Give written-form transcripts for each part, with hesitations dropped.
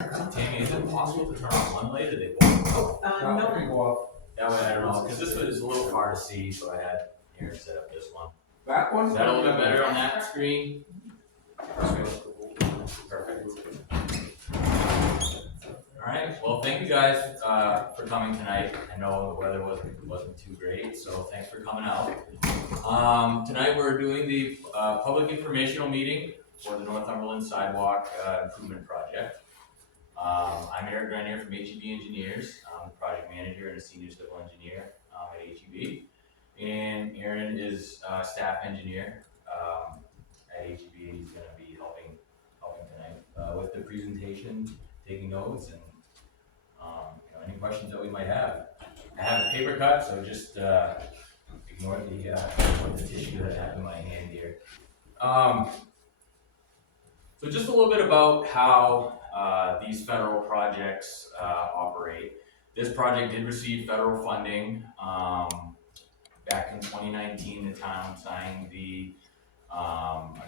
Tammy, is it possible to turn on one light or they both? No. Can go off. That way I don't know, because this one is a little hard to see, so I had Aaron set up this one. That one? Is that a little bit better on that screen? Perfect. Alright, well, thank you guys for coming tonight. I know the weather wasn't too great, so thanks for coming out. Tonight we're doing the public informational meeting for the Northumberland Sidewalk Improvement Project. I'm Eric Grenier from HEB Engineers. I'm the project manager and a senior civil engineer at HEB. And Aaron is staff engineer at HEB. He's going to be helping tonight with the presentation, taking notes, and any questions that we might have. I have a paper cut, so just ignore the tissue that I have in my hand here. So just a little bit about how these federal projects operate. This project did receive federal funding. Back in 2019, the town signed the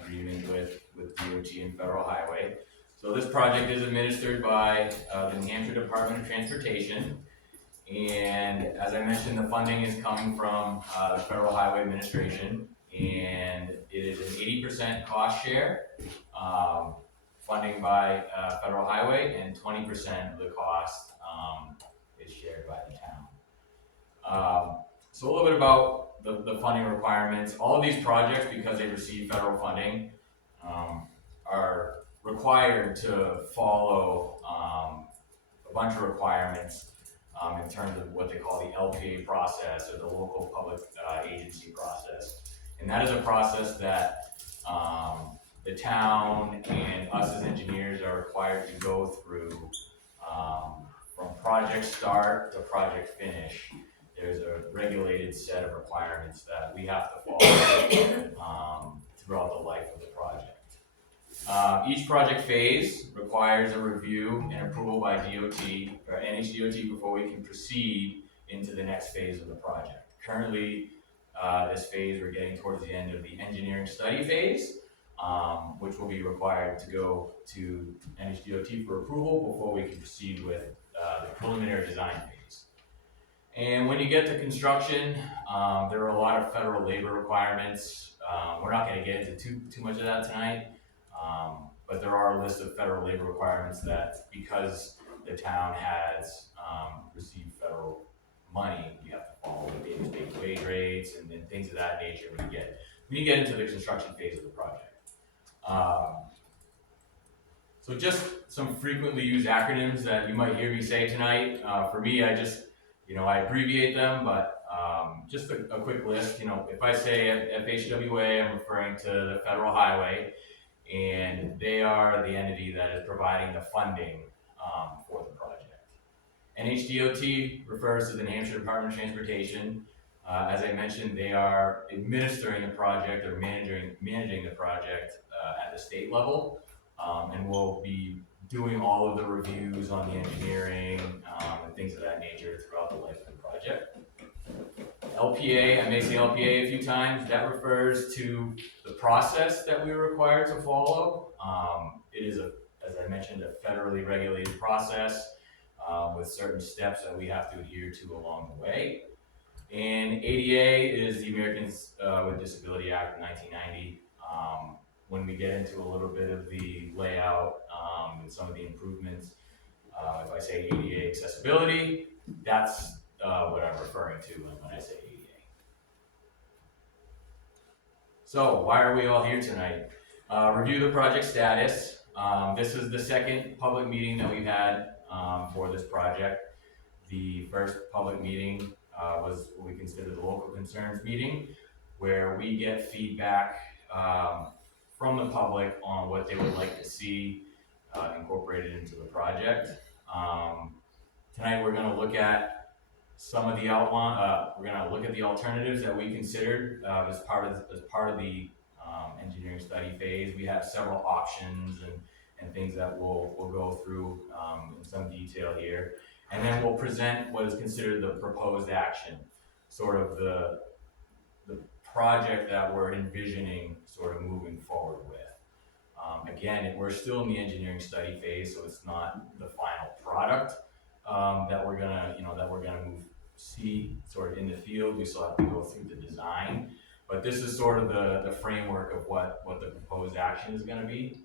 agreement with DOT and Federal Highway. So this project is administered by the New Hampshire Department of Transportation. And as I mentioned, the funding is coming from the Federal Highway Administration, and it is an 80% cost share, funding by Federal Highway, and 20% of the cost is shared by the town. So a little bit about the funding requirements. All of these projects, because they receive federal funding, are required to follow a bunch of requirements in terms of what they call the LPA process, or the local public agency process. And that is a process that the town and us as engineers are required to go through from project start to project finish. There's a regulated set of requirements that we have to follow throughout the life of the project. Each project phase requires a review and approval by DOT or NHDOT before we can proceed into the next phase of the project. Currently, this phase, we're getting towards the end of the engineering study phase, which will be required to go to NHDOT for approval before we can proceed with the preliminary design phase. And when you get to construction, there are a lot of federal labor requirements. We're not going to get into too much of that tonight. But there are a list of federal labor requirements that, because the town has received federal money, you have to follow the state wage rates and things of that nature when you get into the construction phase of the project. So just some frequently used acronyms that you might hear me say tonight. For me, I just, I abbreviate them, but just a quick list. If I say FHWA, I'm referring to the Federal Highway, and they are the entity that is providing the funding for the project. NHDOT refers to the New Hampshire Department of Transportation. As I mentioned, they are administering the project or managing the project at the state level, and will be doing all of the reviews on the engineering and things of that nature throughout the life of the project. LPA, I may say LPA a few times, that refers to the process that we are required to follow. It is, as I mentioned, a federally regulated process with certain steps that we have to adhere to along the way. And ADA is the Americans with Disability Act of 1990. When we get into a little bit of the layout and some of the improvements, if I say ADA accessibility, that's what I'm referring to when I say ADA. So why are we all here tonight? Review the project status. This is the second public meeting that we've had for this project. The first public meeting was what we consider the local concerns meeting, where we get feedback from the public on what they would like to see incorporated into the project. Tonight we're going to look at some of the outline. We're going to look at the alternatives that we considered as part of the engineering study phase. We have several options and things that we'll go through in some detail here, and then we'll present what is considered the proposed action, sort of the project that we're envisioning sort of moving forward with. Again, we're still in the engineering study phase, so it's not the final product that we're gonna see sort of in the field. We still have to go through the design, but this is sort of the framework of what the proposed action is going to be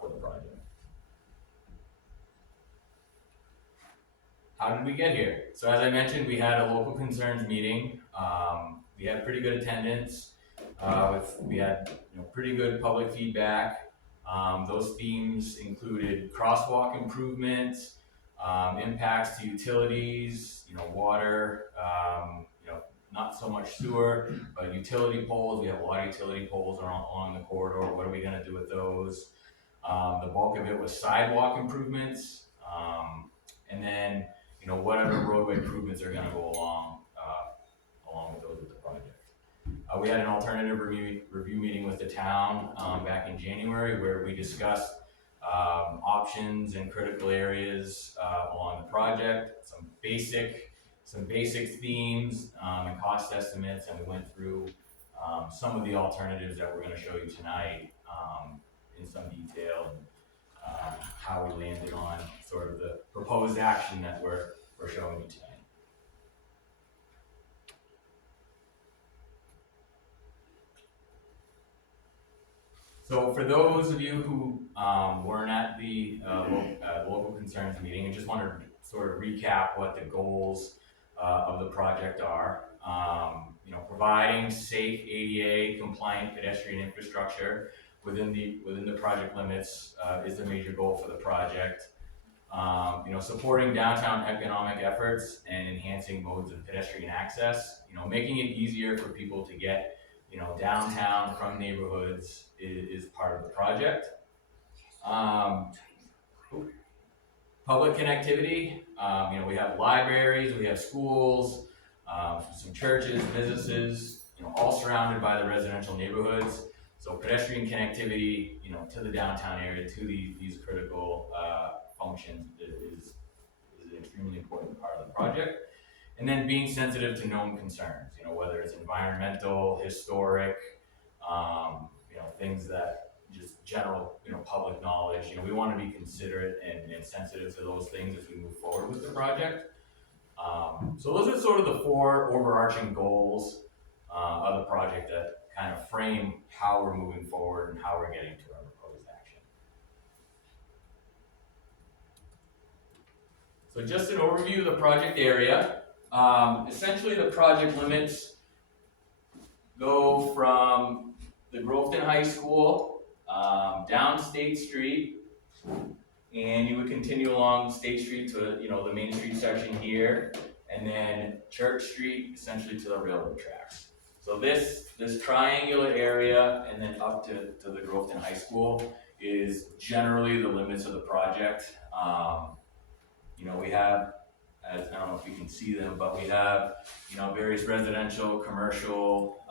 for the project. How did we get here? So as I mentioned, we had a local concerns meeting. We had pretty good attendance. We had pretty good public feedback. Those themes included crosswalk improvements, impacts to utilities, water, not so much sewer, but utility poles. We have a lot of utility poles along the corridor. What are we going to do with those? The bulk of it was sidewalk improvements, and then whatever roadway improvements are going to go along with those with the project. We had an alternative review meeting with the town back in January where we discussed options and critical areas along the project, some basic themes and cost estimates, and we went through some of the alternatives that we're going to show you tonight in some detail, and how we landed on sort of the proposed action that we're showing you tonight. So for those of you who weren't at the local concerns meeting, I just want to sort of recap what the goals of the project are. Providing safe ADA compliant pedestrian infrastructure within the project limits is the major goal for the project. Supporting downtown economic efforts and enhancing modes of pedestrian access. Making it easier for people to get downtown from neighborhoods is part of the project. Public connectivity. We have libraries, we have schools, some churches, businesses, all surrounded by the residential neighborhoods. So pedestrian connectivity, to the downtown area, to these critical functions is an extremely important part of the project. And then being sensitive to known concerns, whether it's environmental, historic, things that just general, public knowledge. We want to be considerate and sensitive to those things as we move forward with the project. So those are sort of the four overarching goals of the project that kind of frame how we're moving forward and how we're getting to our proposed action. So just an overview of the project area. Essentially the project limits go from the Groveton High School down State Street, and you would continue along State Street to the Main Street section here, and then Church Street essentially to the railroad tracks. So this triangular area and then up to the Groveton High School is generally the limits of the project. We have, I don't know if you can see them, but we have various residential, commercial,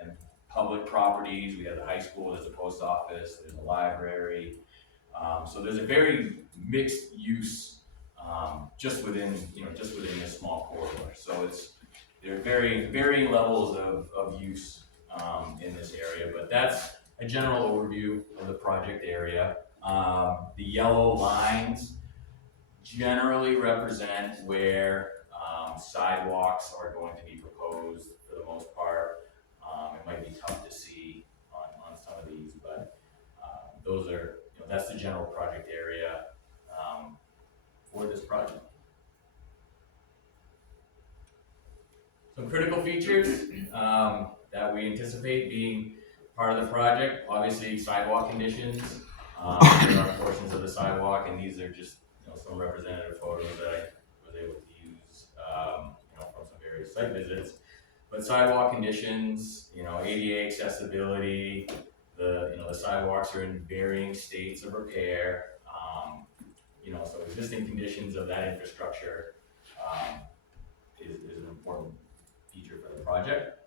and public properties. We have the high school, there's a post office, there's a library. So there's a very mixed use just within this small corridor. So there are varying levels of use in this area, but that's a general overview of the project area. The yellow lines generally represent where sidewalks are going to be proposed for the most part. It might be tough to see on some of these, but those are, that's the general project area for this project. Some critical features that we anticipate being part of the project, obviously sidewalk conditions. There are portions of the sidewalk, and these are just some representative photos that I was able to use from some various site visits. But sidewalk conditions, ADA accessibility, the sidewalks are in varying states of repair. So existing conditions of that infrastructure is an important feature for the project.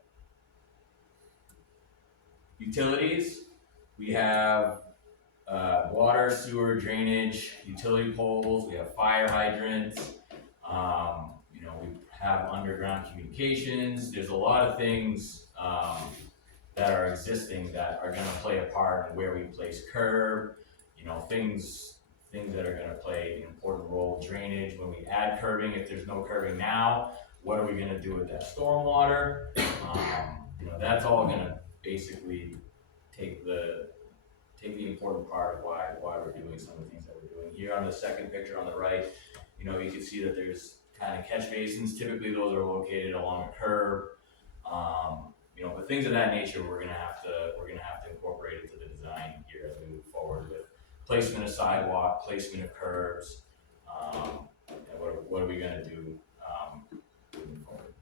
Utilities, we have water, sewer, drainage, utility poles, we have fire hydrants, we have underground communications. There's a lot of things that are existing that are gonna play a part in where we place curb, things that are gonna play an important role, drainage, when we add curbing, if there's no curbing now, what are we gonna do with that stormwater? That's all gonna basically take the important part of why we're doing some of the things that we're doing. Here on the second picture on the right, you can see that there's kind of catch basins. Typically those are located along a curb. But things of that nature we're gonna have to incorporate into the design here as we move forward with placement of sidewalk, placement of curbs, and what are we gonna do moving forward.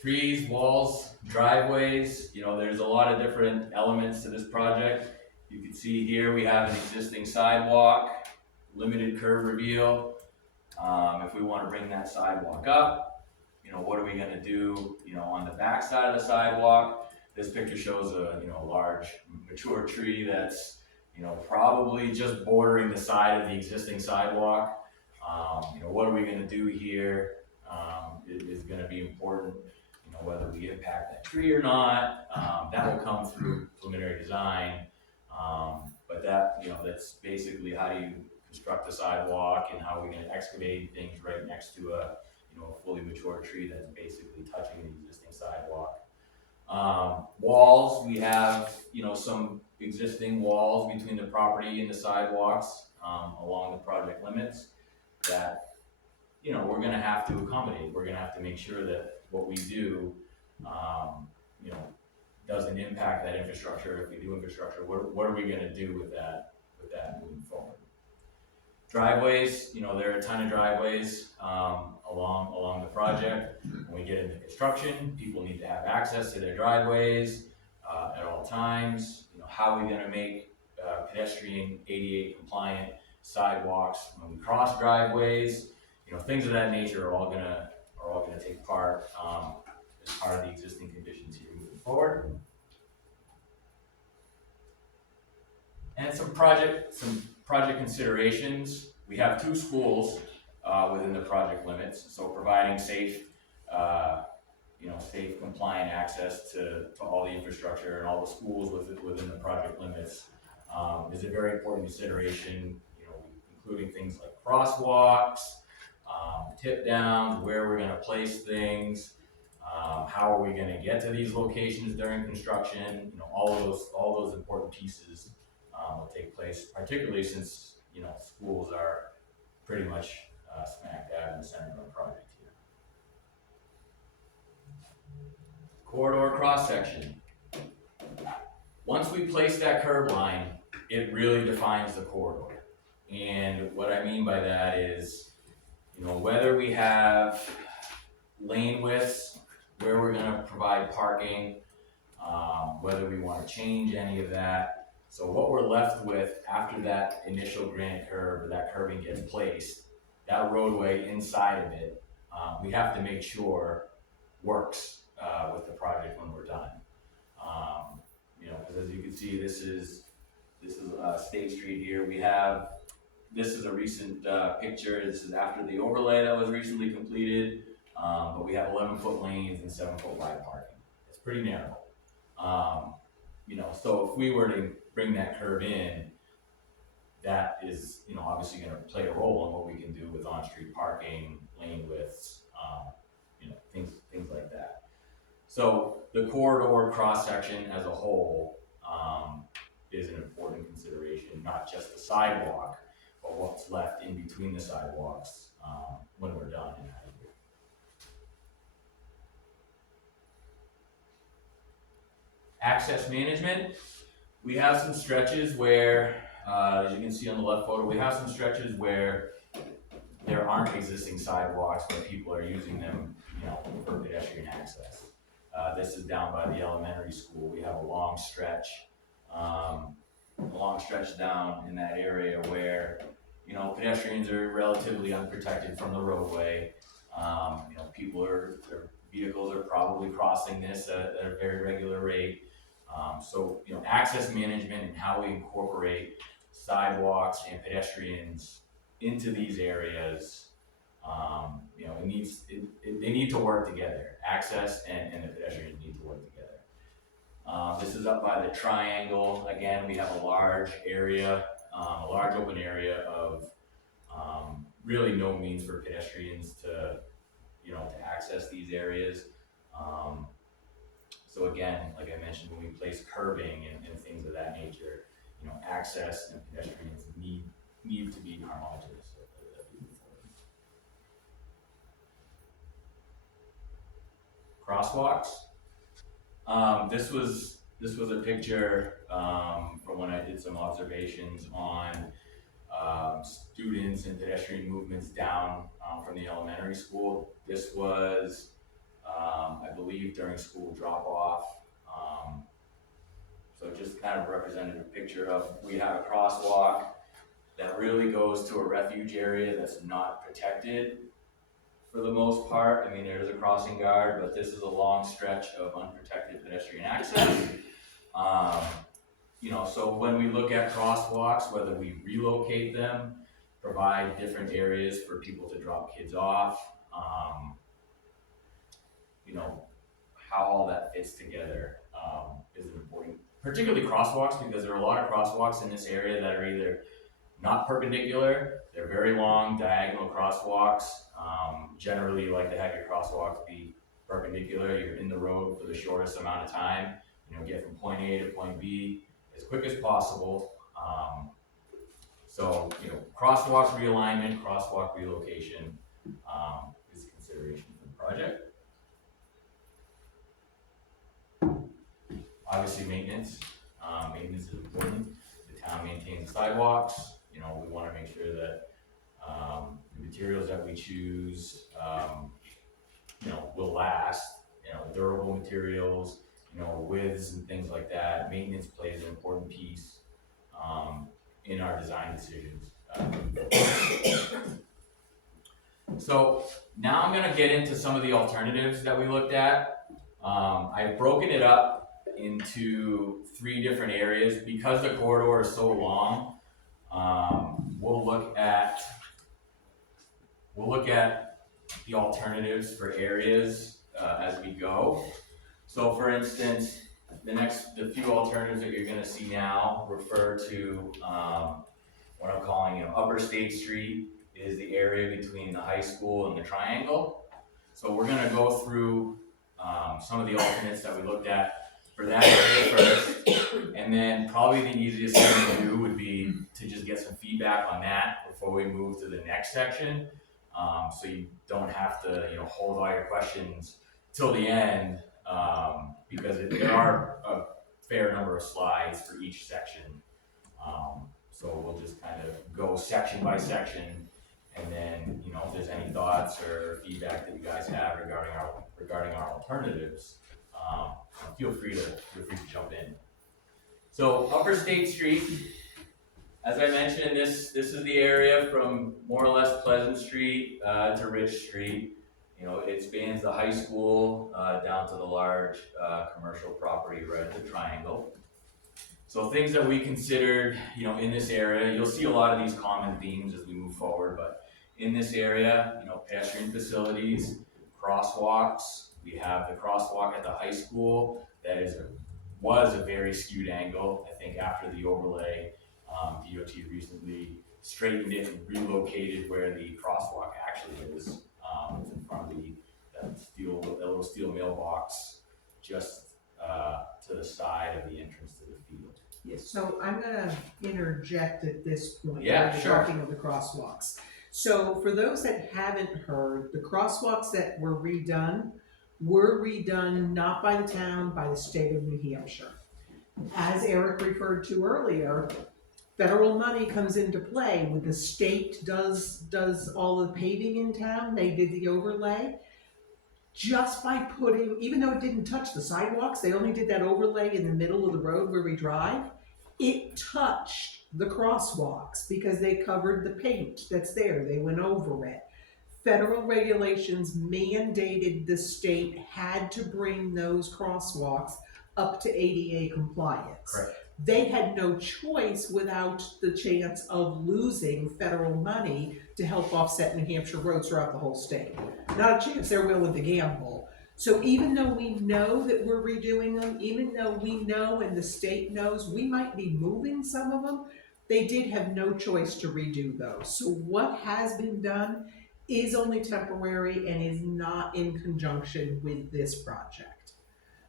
Trees, walls, driveways, there's a lot of different elements to this project. You can see here we have an existing sidewalk, limited curb reveal. If we want to bring that sidewalk up, what are we going to do, on the back side of the sidewalk? This picture shows a large mature tree that's probably just bordering the side of the existing sidewalk. What are we going to do here is going to be important. Whether we impact that tree or not, that will come through preliminary design. But that's basically how do you construct the sidewalk and how we're going to excavate things right next to a fully mature tree that's basically touching the existing sidewalk. Walls, we have some existing walls between the property and the sidewalks along the project limits that we're going to have to accommodate. We're going to have to make sure that what we do doesn't impact that infrastructure. If we do infrastructure, what are we going to do with that moving forward? Driveways, there are a ton of driveways along the project. When we get into construction, people need to have access to their driveways at all times. How are we going to make pedestrian ADA compliant sidewalks when we cross driveways? Things of that nature are all gonna take part as part of the existing conditions here moving forward. And some project considerations. We have 2 schools within the project limits, so providing safe, safe compliant access to all the infrastructure and all the schools within the project limits is a very important consideration. Including things like crosswalks, tip downs, where we're going to place things, how are we going to get to these locations during construction. All those important pieces will take place, particularly since schools are pretty much smack dab in the center of the project here. Corridor cross section. Once we place that curb line, it really defines the corridor. And what I mean by that is, whether we have lane widths, where we're going to provide parking, whether we want to change any of that. So what we're left with after that initial granite curb or that curbing gets placed, that roadway inside of it, we have to make sure works with the project when we're done. Because as you can see, this is State Street here. This is a recent picture. This is after the overlay that was recently completed, but we have 11-foot lanes and 7-foot wide parking. It's pretty narrow. So if we were to bring that curve in, that is, obviously going to play a role in what we can do with on-street parking, lane widths, things like that. So the corridor cross section as a whole is an important consideration, not just the sidewalk, but what's left in between the sidewalks when we're done. Access management. We have some stretches where, as you can see on the left photo, we have some stretches where there aren't existing sidewalks, but people are using them, for pedestrian access. This is down by the elementary school. We have a long stretch down in that area where, pedestrians are relatively unprotected from the roadway. Their vehicles are probably crossing this at a very regular rate. So, access management and how we incorporate sidewalks and pedestrians into these areas You know, they need to work together. Access and the pedestrians need to work together. This is up by the triangle. Again, we have a large area, a large open area of really no means for pedestrians to, you know, to access these areas. Um, so again, like I mentioned, when we place curbing and things of that nature, you know, access and pedestrians need to be homogeneous. Crosswalks. This was a picture from when I did some observations on students and pedestrian movements down from the elementary school. This was, I believe, during school drop off. So just kind of represented a picture of, we have a crosswalk that really goes to a refuge area that's not protected for the most part. I mean, there's a crossing guard, but this is a long stretch of unprotected pedestrian access. You know, so when we look at crosswalks, whether we relocate them, provide different areas for people to drop kids off, you know, how all that fits together is important. Particularly crosswalks, because there are a lot of crosswalks in this area that are either not perpendicular, they're very long diagonal crosswalks. Generally, like to have your crosswalks be perpendicular. You're in the road for the shortest amount of time. You know, get from point A to point B as quick as possible. So, you know, crosswalk realignment, crosswalk relocation is a consideration for the project. Obviously, maintenance. Maintenance is important. The town maintains the sidewalks. You know, we want to make sure that the materials that we choose, you know, will last. You know, durable materials, you know, widths and things like that. Maintenance plays an important piece in our design decisions. So now I'm going to get into some of the alternatives that we looked at. I've broken it up into 3 different areas because the corridor is so long. We'll look at the alternatives for areas as we go. So, for instance, the few alternatives that you're going to see now refer to what I'm calling, you know, Upper State Street is the area between the high school and the triangle. So we're going to go through some of the alternates that we looked at for that area first, and then probably the easiest thing to do would be to just get some feedback on that before we move to the next section, so you don't have to, you know, hold all your questions till the end, because there are a fair number of slides for each section. So we'll just kind of go section by section, and then, you know, if there's any thoughts or feedback that you guys have regarding our alternatives, feel free to jump in. So Upper State Street, as I mentioned, this is the area from more or less Pleasant Street to Rich Street. You know, it spans the high school down to the large commercial property right at the triangle. So things that we considered, you know, in this area, you'll see a lot of these common themes as we move forward, but in this area, you know, pedestrian facilities, crosswalks. We have the crosswalk at the high school that was a very skewed angle. I think after the overlay, DOT recently straightened it and relocated where the crosswalk actually is. It's in front of that little steel mailbox just to the side of the entrance to the field. Yes, so I'm gonna interject at this point. Yeah, while sure. you're talking of the crosswalks. So for those that haven't heard, the crosswalks that were redone not by the town, by the state of New Hampshire. As Eric referred to earlier, federal money comes into play when the state does all the paving in town. They did the overlay. Just by putting, even though it didn't touch the sidewalks, they only did that overlay in the middle of the road where we drive. It touched the crosswalks because they covered the paint that's there. They went over it. Federal regulations mandated the state had to bring those crosswalks up to ADA compliance. Correct. they had no choice without the chance of losing federal money to help offset New Hampshire roads throughout the whole state. Not a chance they're willing to gamble. So even though we know that we're redoing them, even though we know and the state knows we might be moving some of them, they did have no choice to redo those. So what has been done is only temporary and is not in conjunction with this project.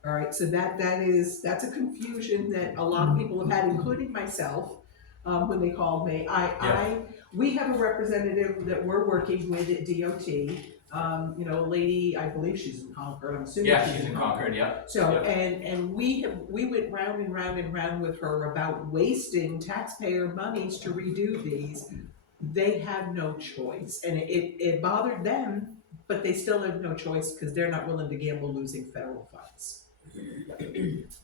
All right, so that's a confusion that a lot of people have had, including myself, when they called me. We have a representative that we're working with at DOT. A lady, I believe she's in Concord. I'm assuming Yeah, she's in Concord. Yep. So Yep. and we went round and round and round with her about wasting taxpayer monies to redo these. They have no choice, and it bothered them, but they still have no choice because they're not willing to gamble losing federal funds. No,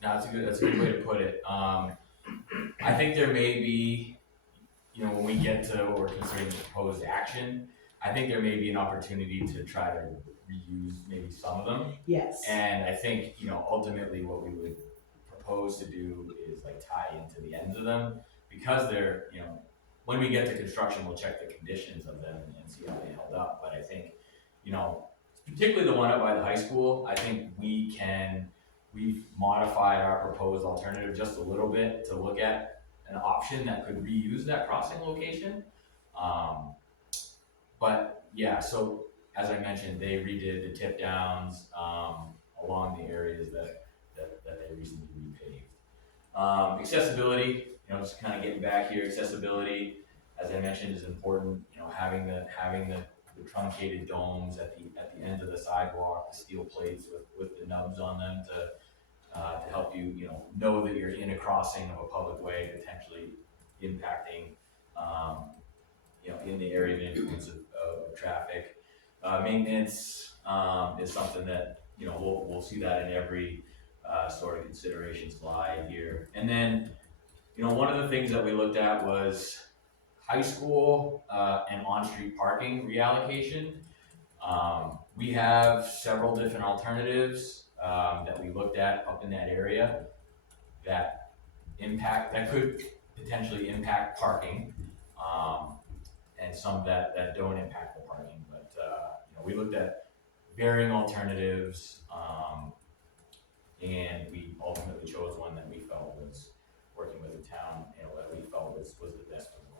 that's a good way to put it. I think there may be, when we get to what we're considering proposed action, I think there may be an opportunity to try to reuse maybe some of them. Yes. And I think, ultimately what we would propose to do is like tie into the ends of them, because they're, when we get to construction, we'll check the conditions of them and see how they held up. But I think, particularly the one up by the high school, I think we've modified our proposed alternative just a little bit to look at an option that could reuse that crossing location. But yeah, so as I mentioned, they redid the tip downs along the areas that they recently repaved. Accessibility, just kind of getting back here, accessibility, as I mentioned, is important. Having the truncated domes at the end of the sidewalk, the steel plates with the nubs on them to help you, know that you're in a crossing of a public way, potentially impacting, in the area of influence of traffic. Maintenance is something that, we'll see that in every sort of consideration slide here. And then, one of the things that we looked at was high school and on-street parking reallocation. We have several different alternatives that we looked at up in that area that could potentially impact parking, and some that don't impact the parking. But we looked at varying alternatives, and we ultimately chose one that we felt was working with the town, that we felt was the best for the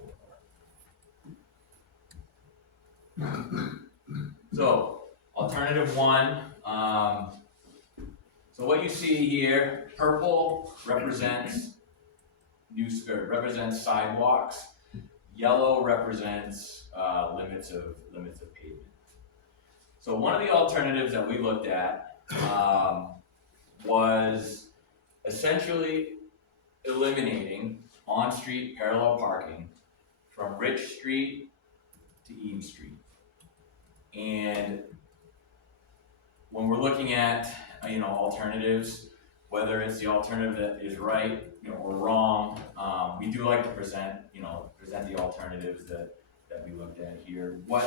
corridor. So, alternative one, so what you see here, purple represents sidewalks, yellow represents limits of pavement. So one of the alternatives that we looked at was essentially eliminating on-street parallel parking from Rich Street to Eames Street. And when we're looking at, alternatives, whether it's the alternative that is right, or wrong, we do like to present the alternatives that we looked at here. What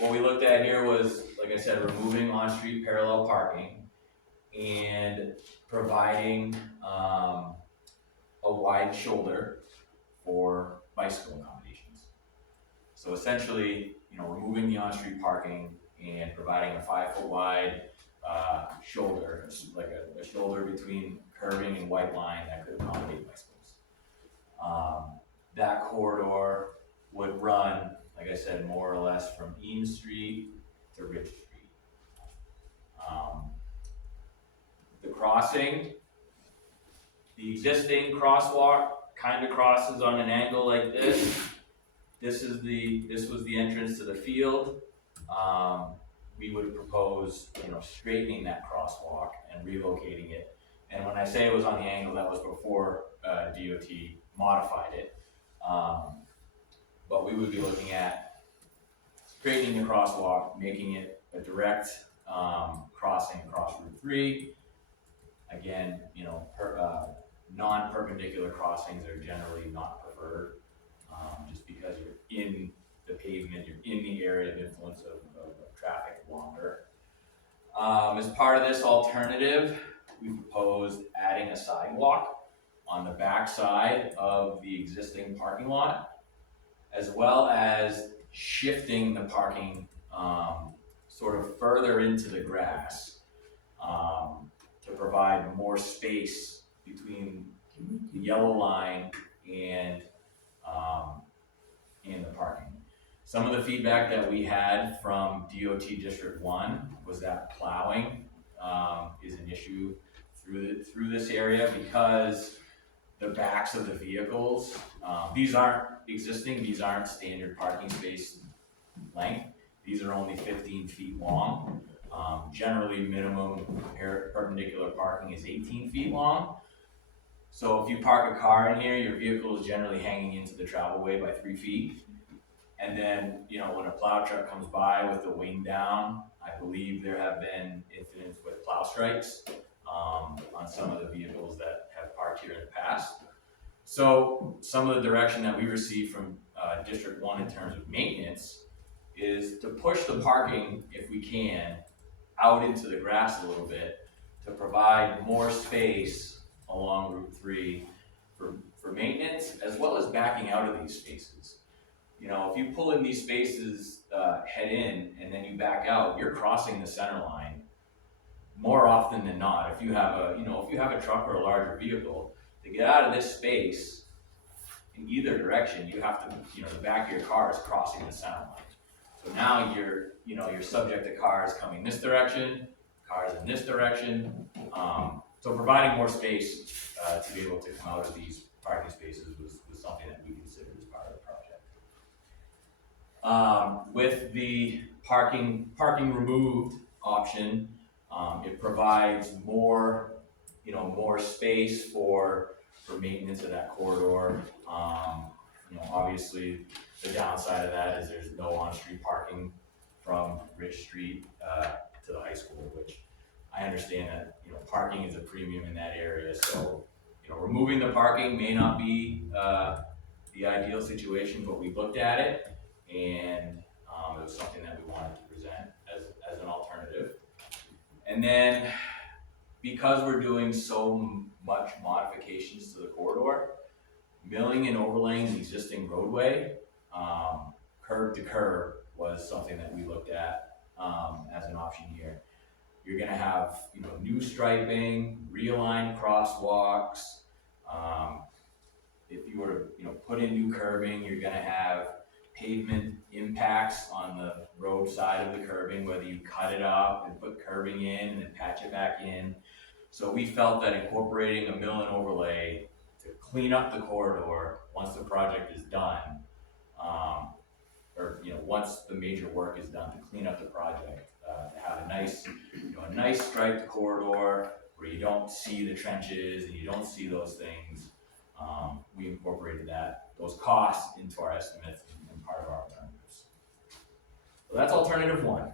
we looked at here was, like I said, removing on-street parallel parking and providing a wide shoulder for bicycle accommodations. So essentially, removing the on-street parking and providing a 5-foot wide shoulder, like a shoulder between curbing and white line that could accommodate bicycles. That corridor would run, like I said, more or less from Eames Street to Rich Street. The crossing, the existing crosswalk kind of crosses on an angle like this. This was the entrance to the field. We would propose, straightening that crosswalk and relocating it. And when I say it was on the angle, that was before DOT modified it. But we would be looking at straightening the crosswalk, making it a direct crossing across Route 3. Again, non-perpendicular crossings are generally not preferred, just because you're in the pavement, you're in the area of influence of traffic longer. As part of this alternative, we proposed adding a sidewalk on the back side of the existing parking lot, as well as shifting the parking sort of further into the grass to provide more space between the yellow line and the parking. Some of the feedback that we had from DOT District 1 was that plowing is an issue through this area because the backs of the vehicles, these aren't existing, these aren't standard parking space length. These are only 15 feet long. Generally, minimum perpendicular parking is 18 feet long. So if you park a car in here, your vehicle is generally hanging into the travelway by 3 feet. And then, you know, when a plow truck comes by with the wing down, I believe there have been incidents with plow strikes on some of the vehicles that have parked here in the past. So some of the direction that we received from District 1 in terms of maintenance is to push the parking, if we can, out into the grass a little bit to provide more space along Route 3 for maintenance, as well as backing out of these spaces. You know, if you pull in these spaces, head in, and then you back out, you're crossing the center line more often than not. If you have a truck or a larger vehicle, to get out of this space in either direction, you have to, the back of your car is crossing the center line. So now you're subject to cars coming this direction, cars in this direction. So providing more space to be able to come out of these parking spaces was something that we considered as part of the project. With the parking removed option, it provides more space for maintenance of that corridor. Obviously, the downside of that is there's no on-street parking from Rich Street to the high school, which I understand that parking is a premium in that area. So removing the parking may not be the ideal situation, but we looked at it and it was something that we wanted to present as an alternative. And then because we're doing so much modifications to the corridor, milling and overlaying the existing roadway, curb to curb, was something that we looked at as an option here. You're gonna have new striping, realigned crosswalks. If you were to put in new curbing, you're gonna have pavement impacts on the road side of the curbing, whether you cut it up and put curbing in and then patch it back in. So we felt that incorporating a mill and overlay to clean up the corridor once the project is done, or once the major work is done to clean up the project, to have a nice striped corridor where you don't see the trenches and you don't see those things. We incorporated those costs into our estimates and part of our alternatives. So that's alternative 1.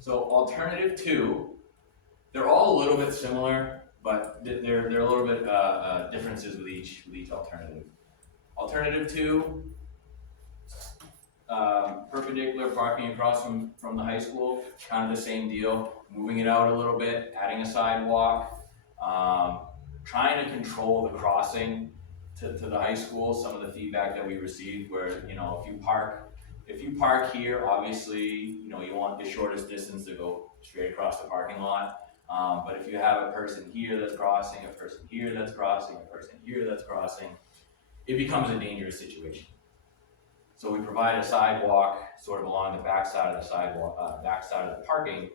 So alternative 2, they're all a little bit similar, but they're a little bit differences with each alternative. Alternative 2, perpendicular parking across from the high school, kind of the same deal, moving it out a little bit, adding a sidewalk, trying to control the crossing to the high school. Some of the feedback that we received where, if you park here, obviously, you want the shortest distance to go straight across the parking lot. But if you have a person here that's crossing, a person here that's crossing, a person here that's crossing, it becomes a dangerous situation. So we provide a sidewalk sort of along the backside of the sidewalk, backside of the parking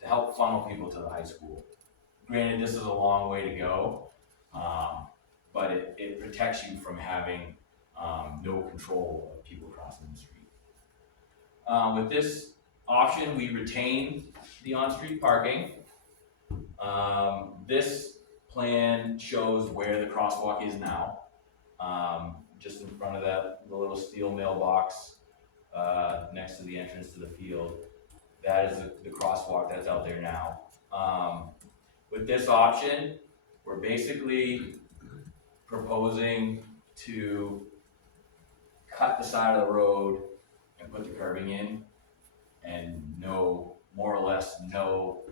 to help funnel people to the high school. Granted, this is a long way to go, but it protects you from having no control of people crossing the street. With this option, we retain the on-street parking. This plan shows where the crosswalk is now, just in front of the little steel mailbox next to the entrance to the field. That is the crosswalk that's out there now. With this option, we're basically proposing to cut the side of the road and put the curbing in, and no more or less no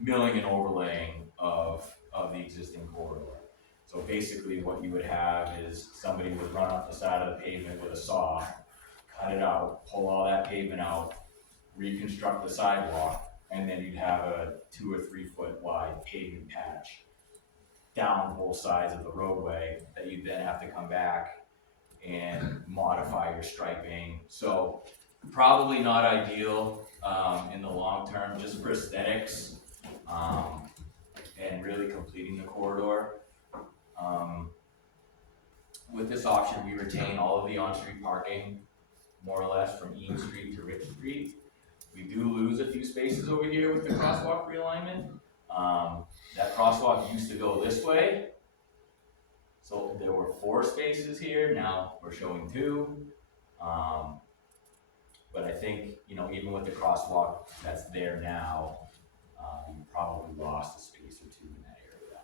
milling and overlaying of the existing corridor. So basically what you would have is somebody would run up the side of the pavement with a saw, cut it out, pull all that pavement out, reconstruct the sidewalk, and then you'd have a 2 or 3 foot wide pavement patch down both sides of the roadway that you then have to come back and modify your striping. So probably not ideal in the long term, just for aesthetics and really completing the corridor. With this option, we retain all of the on-street parking, more or less from Eaton Street to Rich Street. We do lose a few spaces over here with the crosswalk realignment. That crosswalk used to go this way, so there were 4 spaces here, now we're showing 2. But I think, you know, even with the crosswalk that's there now, you probably lost a space or 2 in that area.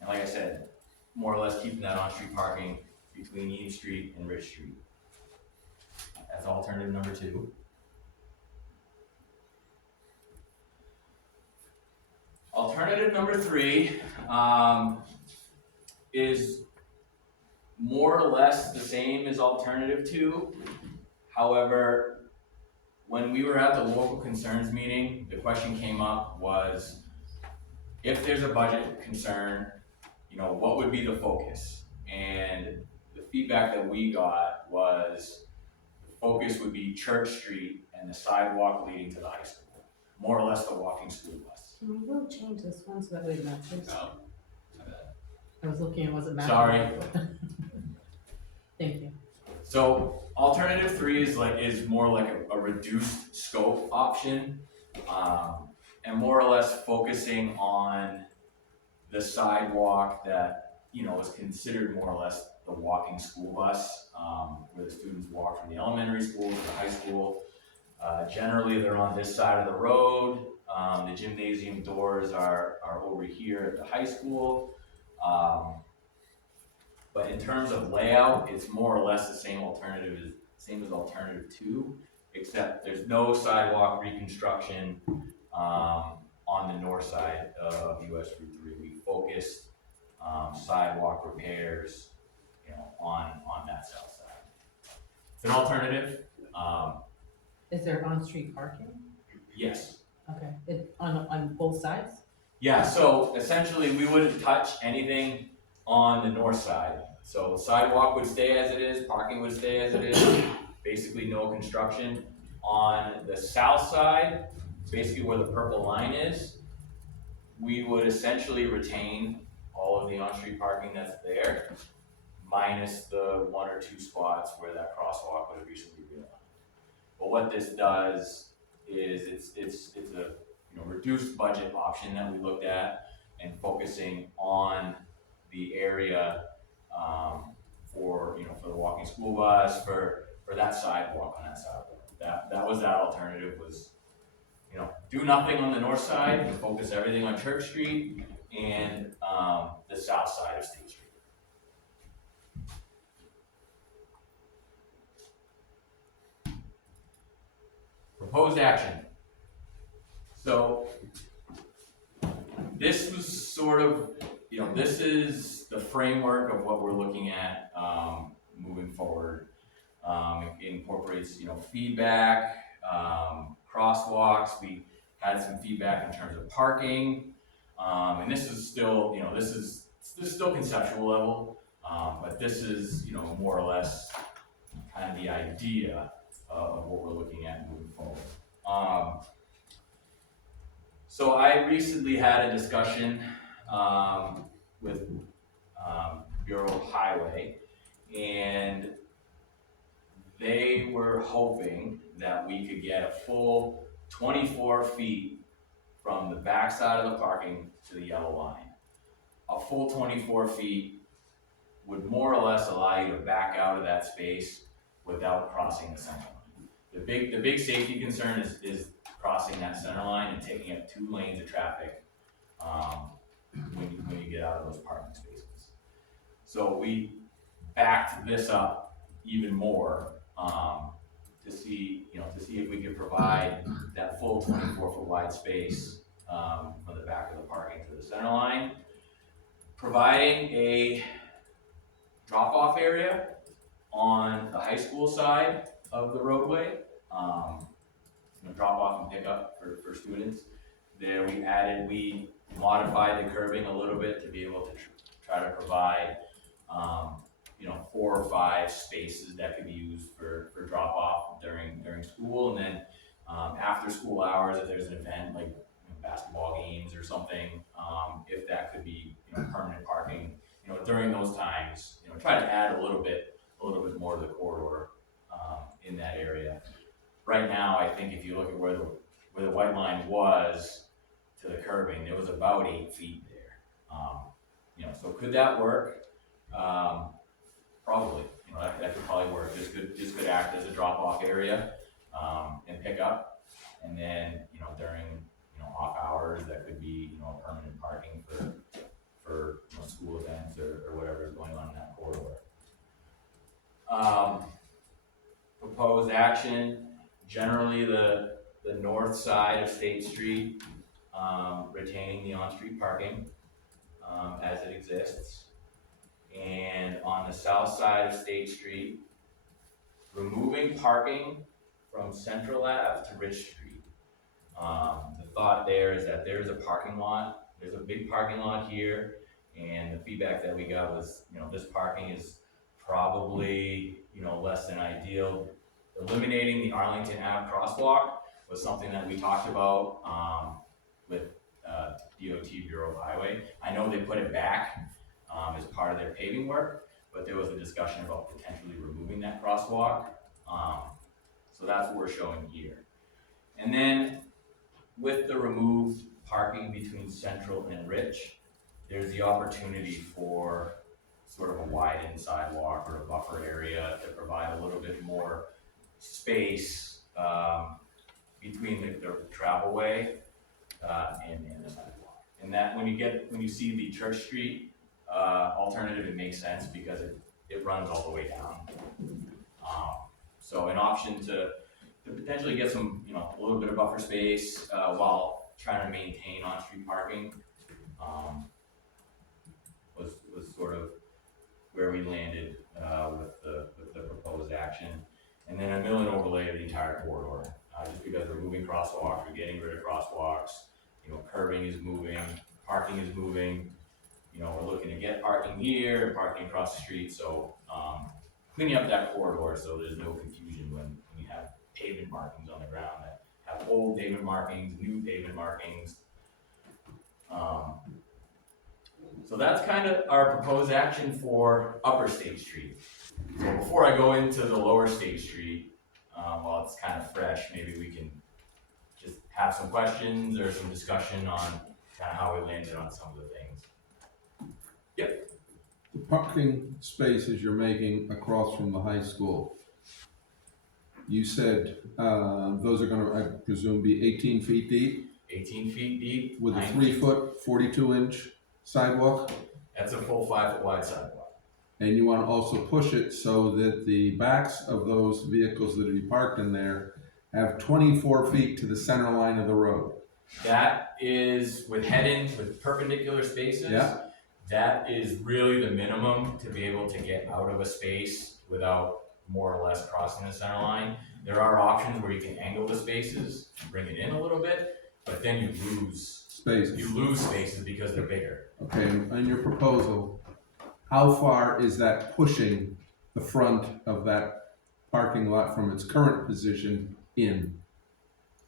And like I said, more or less keeping that on-street parking between Eaton Street and Rich Street. That's alternative number 2. Alternative number 3 is more or less the same as alternative 2. However, when we were at the local concerns meeting, the question came up was, if there's a budget concern, you know, what would be the focus? And the feedback that we got was the focus would be Church Street and the sidewalk leading to the high school, more or less the walking school bus. Can we go change this one so that way it matches? No, my bad. I was looking, it wasn't matching. Sorry. Thank you. So alternative 3 is more like a reduced scope option, and more or less focusing on the sidewalk that, you know, is considered more or less the walking school bus, where the students walk from the elementary school to the high school. Generally, they're on this side of the road. The gymnasium doors are over here at the high school. But in terms of layout, it's more or less the same as alternative 2, except there's no sidewalk reconstruction on the north side of US Route 3. We focused sidewalk repairs, you know, on that south side. It's an alternative. Is there on-street parking? Yes. Okay, on both sides? Yeah, so essentially we wouldn't touch anything on the north side. So sidewalk would stay as it is, parking would stay as it is, basically no construction. On the south side, basically where the purple line is, we would essentially retain all of the on-street parking that's there, minus the 1 or 2 spots where that crosswalk would have recently realigned. But what this does is it's a, you know, reduced budget option that we looked at, and focusing on the area for, you know, for the walking school bus, for that sidewalk on that sidewalk. That was that alternative, was, you know, do nothing on the north side and focus everything on Church Street and the south side of State Street. Proposed action. So this was sort of, you know, this is the framework of what we're looking at moving forward. It incorporates, you know, feedback, crosswalks. We had some feedback in terms of parking, and this is still, you know, this is still conceptual level, but this is, you know, more or less kind of the idea of what we're looking at moving forward. So I recently had a discussion with Bureau of Highway, and they were hoping that we could get a full 24 feet from the back side of the parking to the yellow line. A full 24 feet would more or less allow you to back out of that space without crossing the center line. The big safety concern is crossing that center line and taking up 2 lanes of traffic when you get out of those parking spaces. So we backed this up even more to see, to see if we could provide that full 24-foot wide space, from the back of the parking to the center line. Providing a drop-off area on the high school side of the roadway, drop off and pick up for students. There we modified the curbing a little bit to be able to try to provide, 4 or 5 spaces that could be used for drop off during school, and then after school hours, if there's an event like basketball games or something, if that could be permanent parking, during those times, try to add a little bit more to the corridor in that area. Right now, I think if you look at where the white line was to the curbing, there was about 8 feet there. So could that work? Probably. That could probably work. This could act as a drop-off area and pick up, and then during off hours, that could be permanent parking for school events or whatever is going on in that corridor. Proposed action. Generally, the north side of State Street, retaining the on-street parking as it exists. And on the south side of State Street, removing parking from Central Ave to Rich Street. The thought there is that there's a parking lot, there's a big parking lot here, and the feedback that we got was, this parking is probably, less than ideal. Eliminating the Arlington Ave crosswalk was something that we talked about with DOT Bureau of Highway. I know they put it back as part of their paving work, but there was a discussion about potentially removing that crosswalk. So that's what we're showing here. And then with the removed parking between Central and Rich, there's the opportunity for sort of a widened sidewalk or a buffer area to provide a little bit more space between the travelway and the sidewalk. And that when you see the Church Street alternative, it makes sense because it runs all the way down. So an option to potentially get some, a little bit of buffer space while trying to maintain on-street parking was sort of where we landed with the proposed action. And then a mill and overlay of the entire corridor, just because we're moving crosswalks, we're getting rid of crosswalks, curbing is moving, parking is moving, we're looking to get parking here, parking across the street, so cleaning up that corridor so there's no confusion when you have pavement markings on the ground that have old pavement markings, new pavement markings. So that's kind of our proposed action for Upper State Street. So before I go into the Lower State Street, while it's kind of fresh, maybe we can just have some questions or some discussion on kind of how we landed on some of the things. Yep. The parking spaces you're making across from the high school, you said those are gonna, I presume, be 18 feet deep 18 feet deep. with a 9 3 feet. foot, 42-inch sidewalk? That's a full 5-foot wide sidewalk. And you want to also push it so that the backs of those vehicles that are be parked in there have 24 feet to the center line of the road. That is with head-ins, with perpendicular spaces. Yeah. That is really the minimum to be able to get out of a space without more or less crossing the center line. There are options where you can angle the spaces and bring it in a little bit, but then you lose spaces because they're bigger. Okay, on your proposal, how far is that pushing the front of that parking lot from its current position in?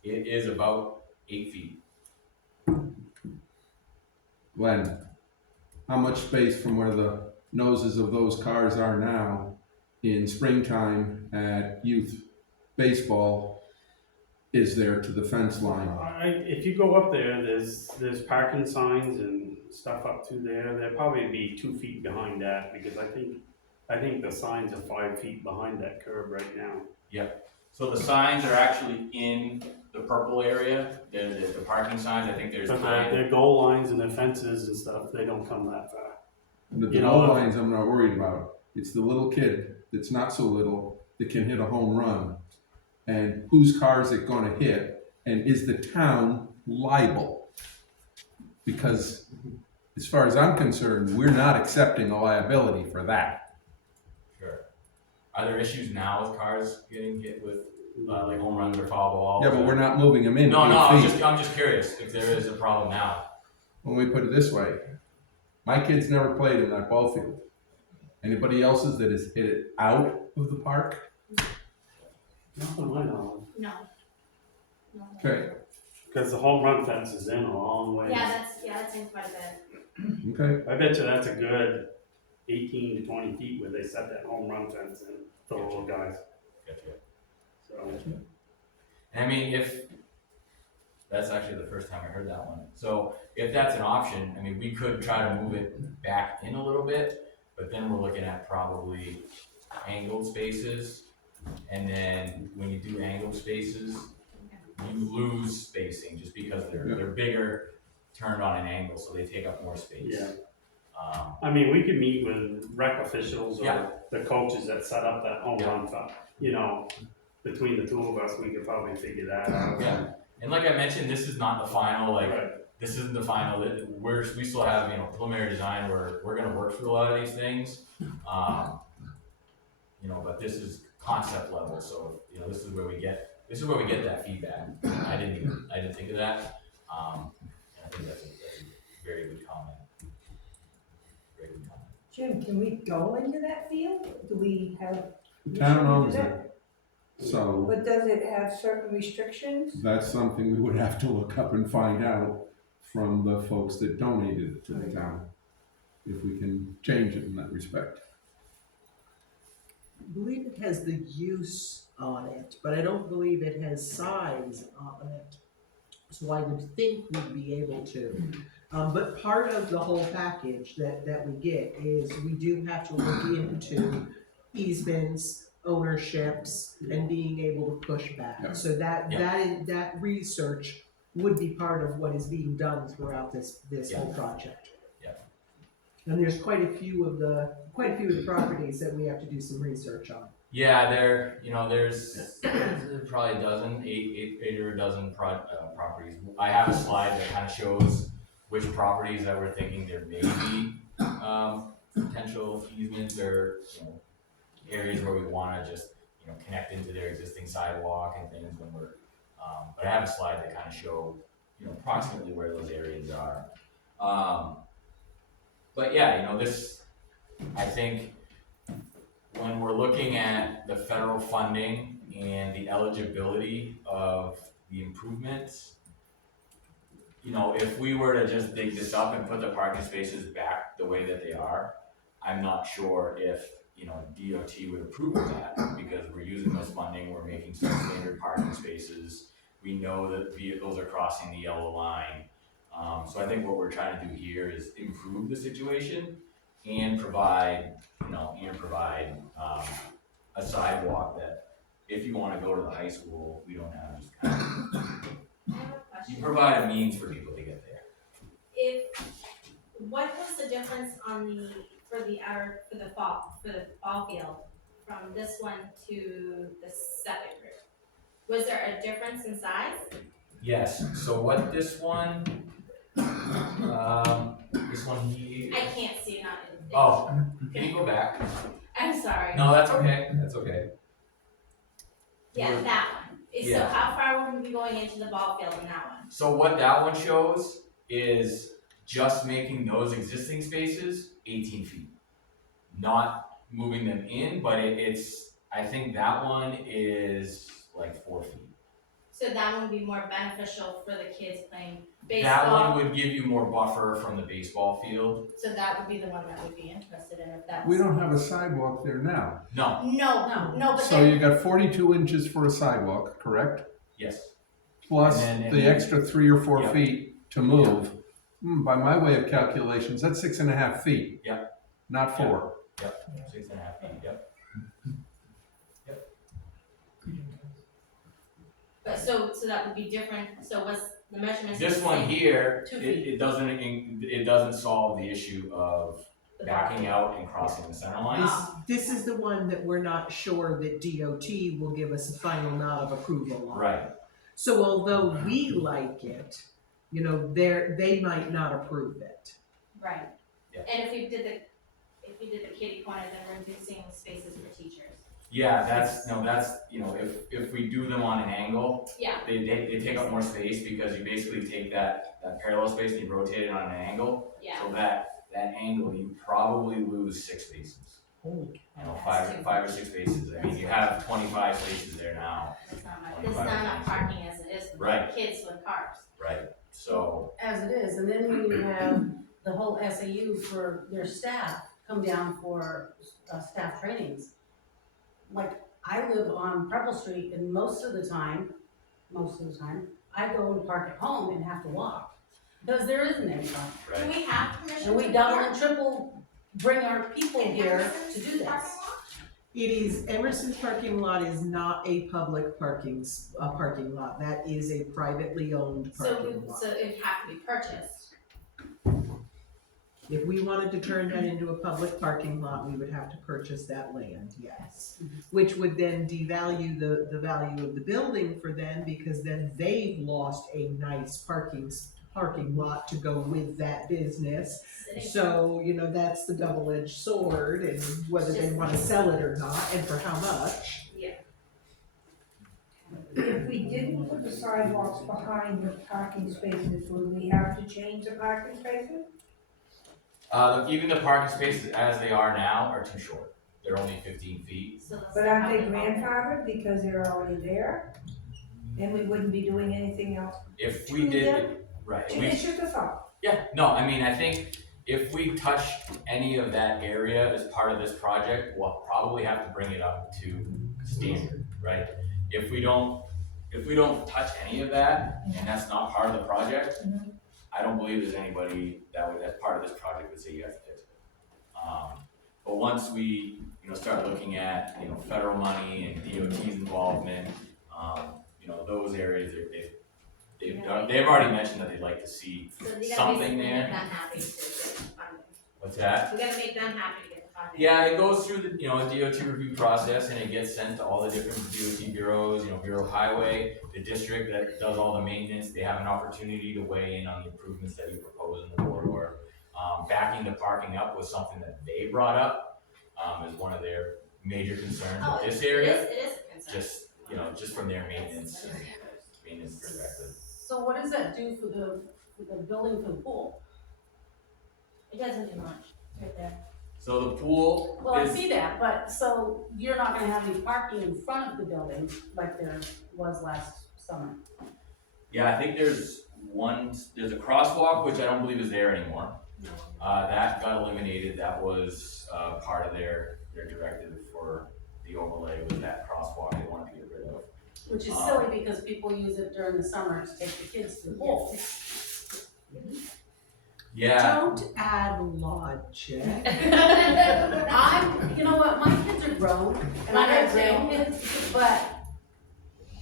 It is about 8 feet. Glenn, how much space from where the noses of those cars are now in springtime at youth baseball is there to the fence line? If you go up there, there's parking signs and stuff up to there. There'll probably be 2 feet behind that because I think the signs are 5 feet behind that curb right now. Yep. So the signs are actually in the purple area. The parking signs, I think there's But 9. their goal lines and their fences and stuff, they don't come that far. The You goal know, lines I'm not worried about. It's the little kid that's not so little that can hit a home run And whose car is it gonna hit? And is the town liable? Because as far as I'm concerned, we're not accepting a liability for that. Sure. Are there issues now with cars getting hit with, like home runs or foul balls? Yeah, but we're not moving them in No, 8 feet. I'm just curious if there is a problem now. When we put it this way, my kids never played in that ball field. Anybody else's that has hit it out of the park? Not to my knowledge, No. No. Okay, because the home run fence is in a long way. That's in quite a bit. okay. I bet you that's a good 18 to 20 feet where they set that home run fence in for the little guys. Gotcha. So, I mean, if, that's actually the first time I heard that one. So if that's an option, I mean, we could try to move it back in a little bit, but then we're looking at probably angled spaces. And then when you do angled spaces, you lose spacing just because they're bigger, turned on an angle, so they take up more space. yeah. Um, I mean, we could meet with rec officials Yeah. or the coaches that set up that home run fence. You know, between the two of us, we could probably figure that out. yeah, and like I mentioned, this is not the final, like, Right. this isn't the final, we still have, preliminary design where we're gonna work through a lot of these things. But this is concept level, so, this is where we get that feedback. I didn't think of that, and I think that's a very good comment. Very good comment. Jim, can we go into that field? Do we have? The town owns it. So But does it have certain restrictions? that's something we would have to look up and find out from the folks that donated it to the town. If we can change it in that respect. I believe it has the use on it, but I don't believe it has size on it. So I would think we'd be able to. But part of the whole package that we get is we do have to look into easements, ownerships, and being able to push back. Yeah. So that research would be part of what is being done throughout this whole project. Yeah. And there's quite a few of the properties that we have to do some research on. Yeah, there's probably a dozen, eight or a dozen properties. I have a slide that kind of shows which properties that we're thinking there may be potential easements or areas where we want to just connect into their existing sidewalk and things when we're. But I have a slide that kind of show approximately where those areas are. But yeah, this, I think when we're looking at the federal funding and the eligibility of the improvements, if we were to just dig this up and put the parking spaces back the way that they are, I'm not sure if, DOT would approve of that, because we're using this funding, we're making some standard parking spaces. We know that vehicles are crossing the yellow line. So I think what we're trying to do here is improve the situation and provide a sidewalk that if you wanna go to the high school, we don't have just kind of, I have a you question. provide a means for people to get there. What was the difference for the ball field from this one to the second group? Was there a difference in size? Yes, so what this one here. I can't see, not in. Oh, can you go back? I'm sorry. No, that's okay, that's okay. Yeah, that one. So Yeah. how far would we be going into the ball field in that one? So what that one shows is just making those existing spaces 18 feet. Not moving them in, but I think that one is like 4 feet. So that one would be more beneficial for the kids playing That baseball. one would give you more buffer from the baseball field. So that would be the one that would be interested in if that's. We don't have a sidewalk there now. No, No, but So you got 42 inches for a sidewalk, correct? yes, Plus And the then- extra 3 or 4 Yeah. feet to move. By my way of calculations, that's 6.5 feet. Yeah. Not 4. 6.5 feet, yep. But so that would be different, so what's the measurements? This one here, 2 feet. it doesn't solve the issue of The backing ball out and crossing the center line. This is the one that we're not sure that DOT will give us a final nod of approval on. Right, So although we like it, you know, they might not approve it. Right. Yeah. And if we did the kitty corner, then we're reducing spaces for teachers. yeah, that's, you know, if we do them on an angle, Yeah, they take up more space because you basically take that parallel space and you rotate it on an angle. yeah. So that angle, you probably lose 6 spaces. Holy You know, That's too five or six spaces. I mean, you have 25 spaces there now. That's not much. There's not enough parking as it is for Right. kids with cars. Right, so, As it is, and then when you have the whole SAU for their staff come down for, staff trainings. Like, I live on Preble Street and most of the time, I go and park at home and have to walk. Because there isn't any parking. Do right, we have permission And we to double park and triple bring our people in here Emerson's to do this. parking lot? It is, Emerson's parking lot is not a public parking lot. That is a privately owned parking lot. So it'd have to be purchased. If we wanted to turn that into a public parking lot, we would have to purchase that land, yes. Which would then devalue the value of the building for them, because then they've lost a nice parking lot to go with that business. Sitting So, you know, that's the double-edged sword, and whether they wanna sell it or not, and for how much. Yeah. If we didn't put the sidewalks behind the parking spaces, would we have to change the parking spaces? even the parking spaces as they are now are too short. They're only 15 feet. So let's But aren't have they the ball. grandfathered because they're already there? And we wouldn't be doing anything else? If we did, right, It's just a thought. yeah, no, I mean, I think if we touch any of that area as part of this project, we'll probably have to bring it up to standard, right? If we don't touch any of that, and that's not part of the project, I don't believe there's anybody that would, as part of this project, would say you have to fix it. But once we, you know, start looking at, you know, federal money and DOT's involvement, you know, those areas, they've already mentioned that they'd like to see So we gotta something basically there. make them happy to get the funding. What's that? We gotta make them happy to get the funding. Yeah, it goes through the, you know, DOT review process and it gets sent to all the different DOT bureaus, you know, Bureau of Highway, the district that does all the maintenance, they have an opportunity to weigh in on the improvements that you propose in the corridor. Backing the parking up was something that they brought up, as one of their major concerns Oh, with this It area, is a concern. just, you know, just from their maintenance perspective. So what does that do for the building for the pool? It doesn't do much, right there. So the pool Well, I is, see that, but so you're not gonna have any parking in front of the building like there was last summer? yeah, I think there's a crosswalk, which I don't believe is there anymore. That got eliminated, that was, part of their directive for the overlay with that crosswalk they wanted to get rid of. Which is silly because people use it during the summer to take the kids to the pool. Yeah, Don't add logic. You know what, my kids are grown and I have grandkids, but,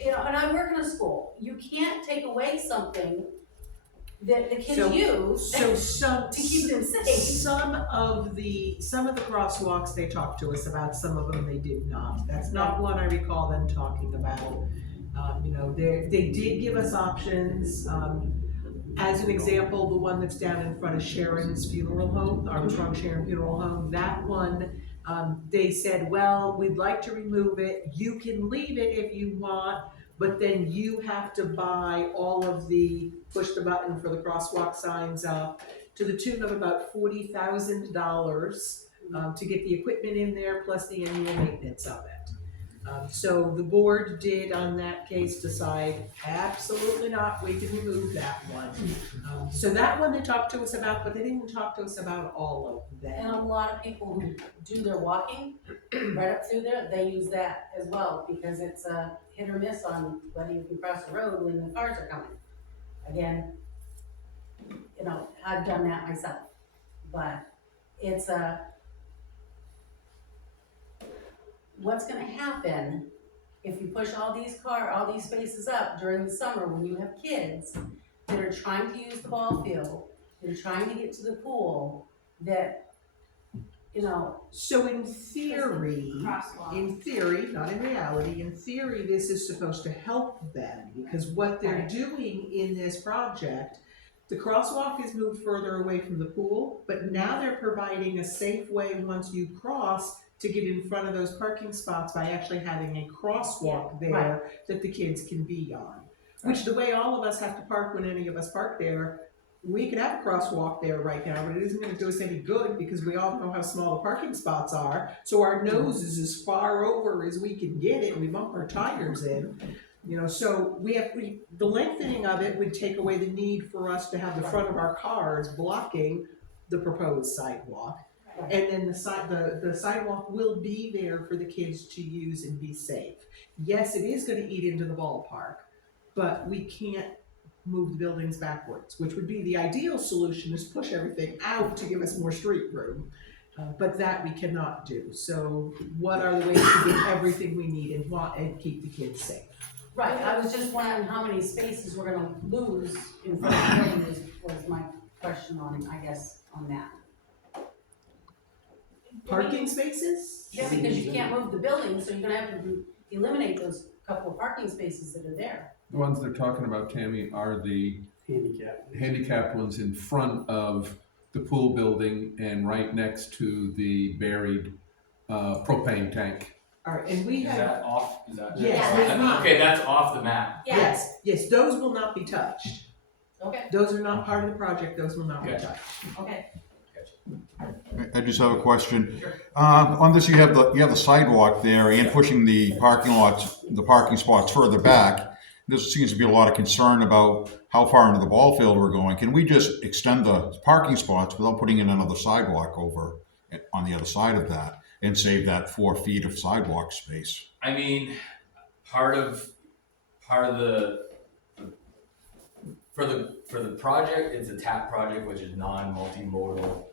you know, and I work in a school. You can't take away something that the kids So- use So some, to keep them safe. some of the crosswalks they talked to us about, some of them they did not. That's not one I recall them talking about. You know, they did give us options. As an example, the one that's down in front of Sharon's funeral home, Armstrong Sharon Funeral Home, that one, they said, well, we'd like to remove it. You can leave it if you want, but then you have to buy all of the push the button for the crosswalk signs up to the tune of about $40,000 to get the equipment in there plus the annual maintenance of it. So the board did on that case decide, absolutely not, we can remove that one. So that one they talked to us about, but they didn't talk to us about all of And them. a lot of people who do their walking right up through there, they use that as well, because it's a hit or miss on whether you can cross the road when the cars are coming. Again, you know, I've done that myself, but it's what's gonna happen if you push all these spaces up during the summer when you have kids that are trying to use the ball field, they're trying to get to the pool, that you know, So in theory, Crosswalk. not in reality, in theory, this is supposed to help them, because what they're Right. doing in this project, the crosswalk is moved further away from the pool, but now they're providing a safe way once you cross to get in front of those parking spots by actually having a crosswalk there that the kids can be on. Which the way all of us have to park when any of us park there, we could have a crosswalk there right now, but it isn't gonna do us any good because we all know how small the parking spots are. So our nose is as far over as we can get it, and we bump our tires in. You know, so the lengthening of it would take away the need for us to have the front of our cars blocking the proposed sidewalk. Right. And then the sidewalk will be there for the kids to use and be safe. Yes, it is gonna eat into the ballpark, but we can't move the buildings backwards, which would be the ideal solution, is push everything out to give us more street room. But that we cannot do. So what are the ways to get everything we need and keep the kids safe? right, I was just wondering how many spaces we're gonna lose in front of the building was my question on, I guess, on that. Parking spaces? Yeah, because you can't move the building, so you're gonna have to eliminate those couple of parking spaces that are there. The ones they're talking about, Tammy, are the Handicap. handicapped ones in front of the pool building and right next to the buried propane tank. All right, and we Is have, that off, is that? Yes. Okay, that's off the map. Yeah. yes, those will not be touched. Okay, Those are not part of the project, those will not be Okay. touched. okay. I just have a question. On this, you have the sidewalk there and pushing the parking spots further back. There seems to be a lot of concern about how far into the ball field we're going. Can we just extend the parking spots without putting in another sidewalk over on the other side of that and save that 4 feet of sidewalk space? I mean, part of the for the project, it's a TAP project, which is non-multimodal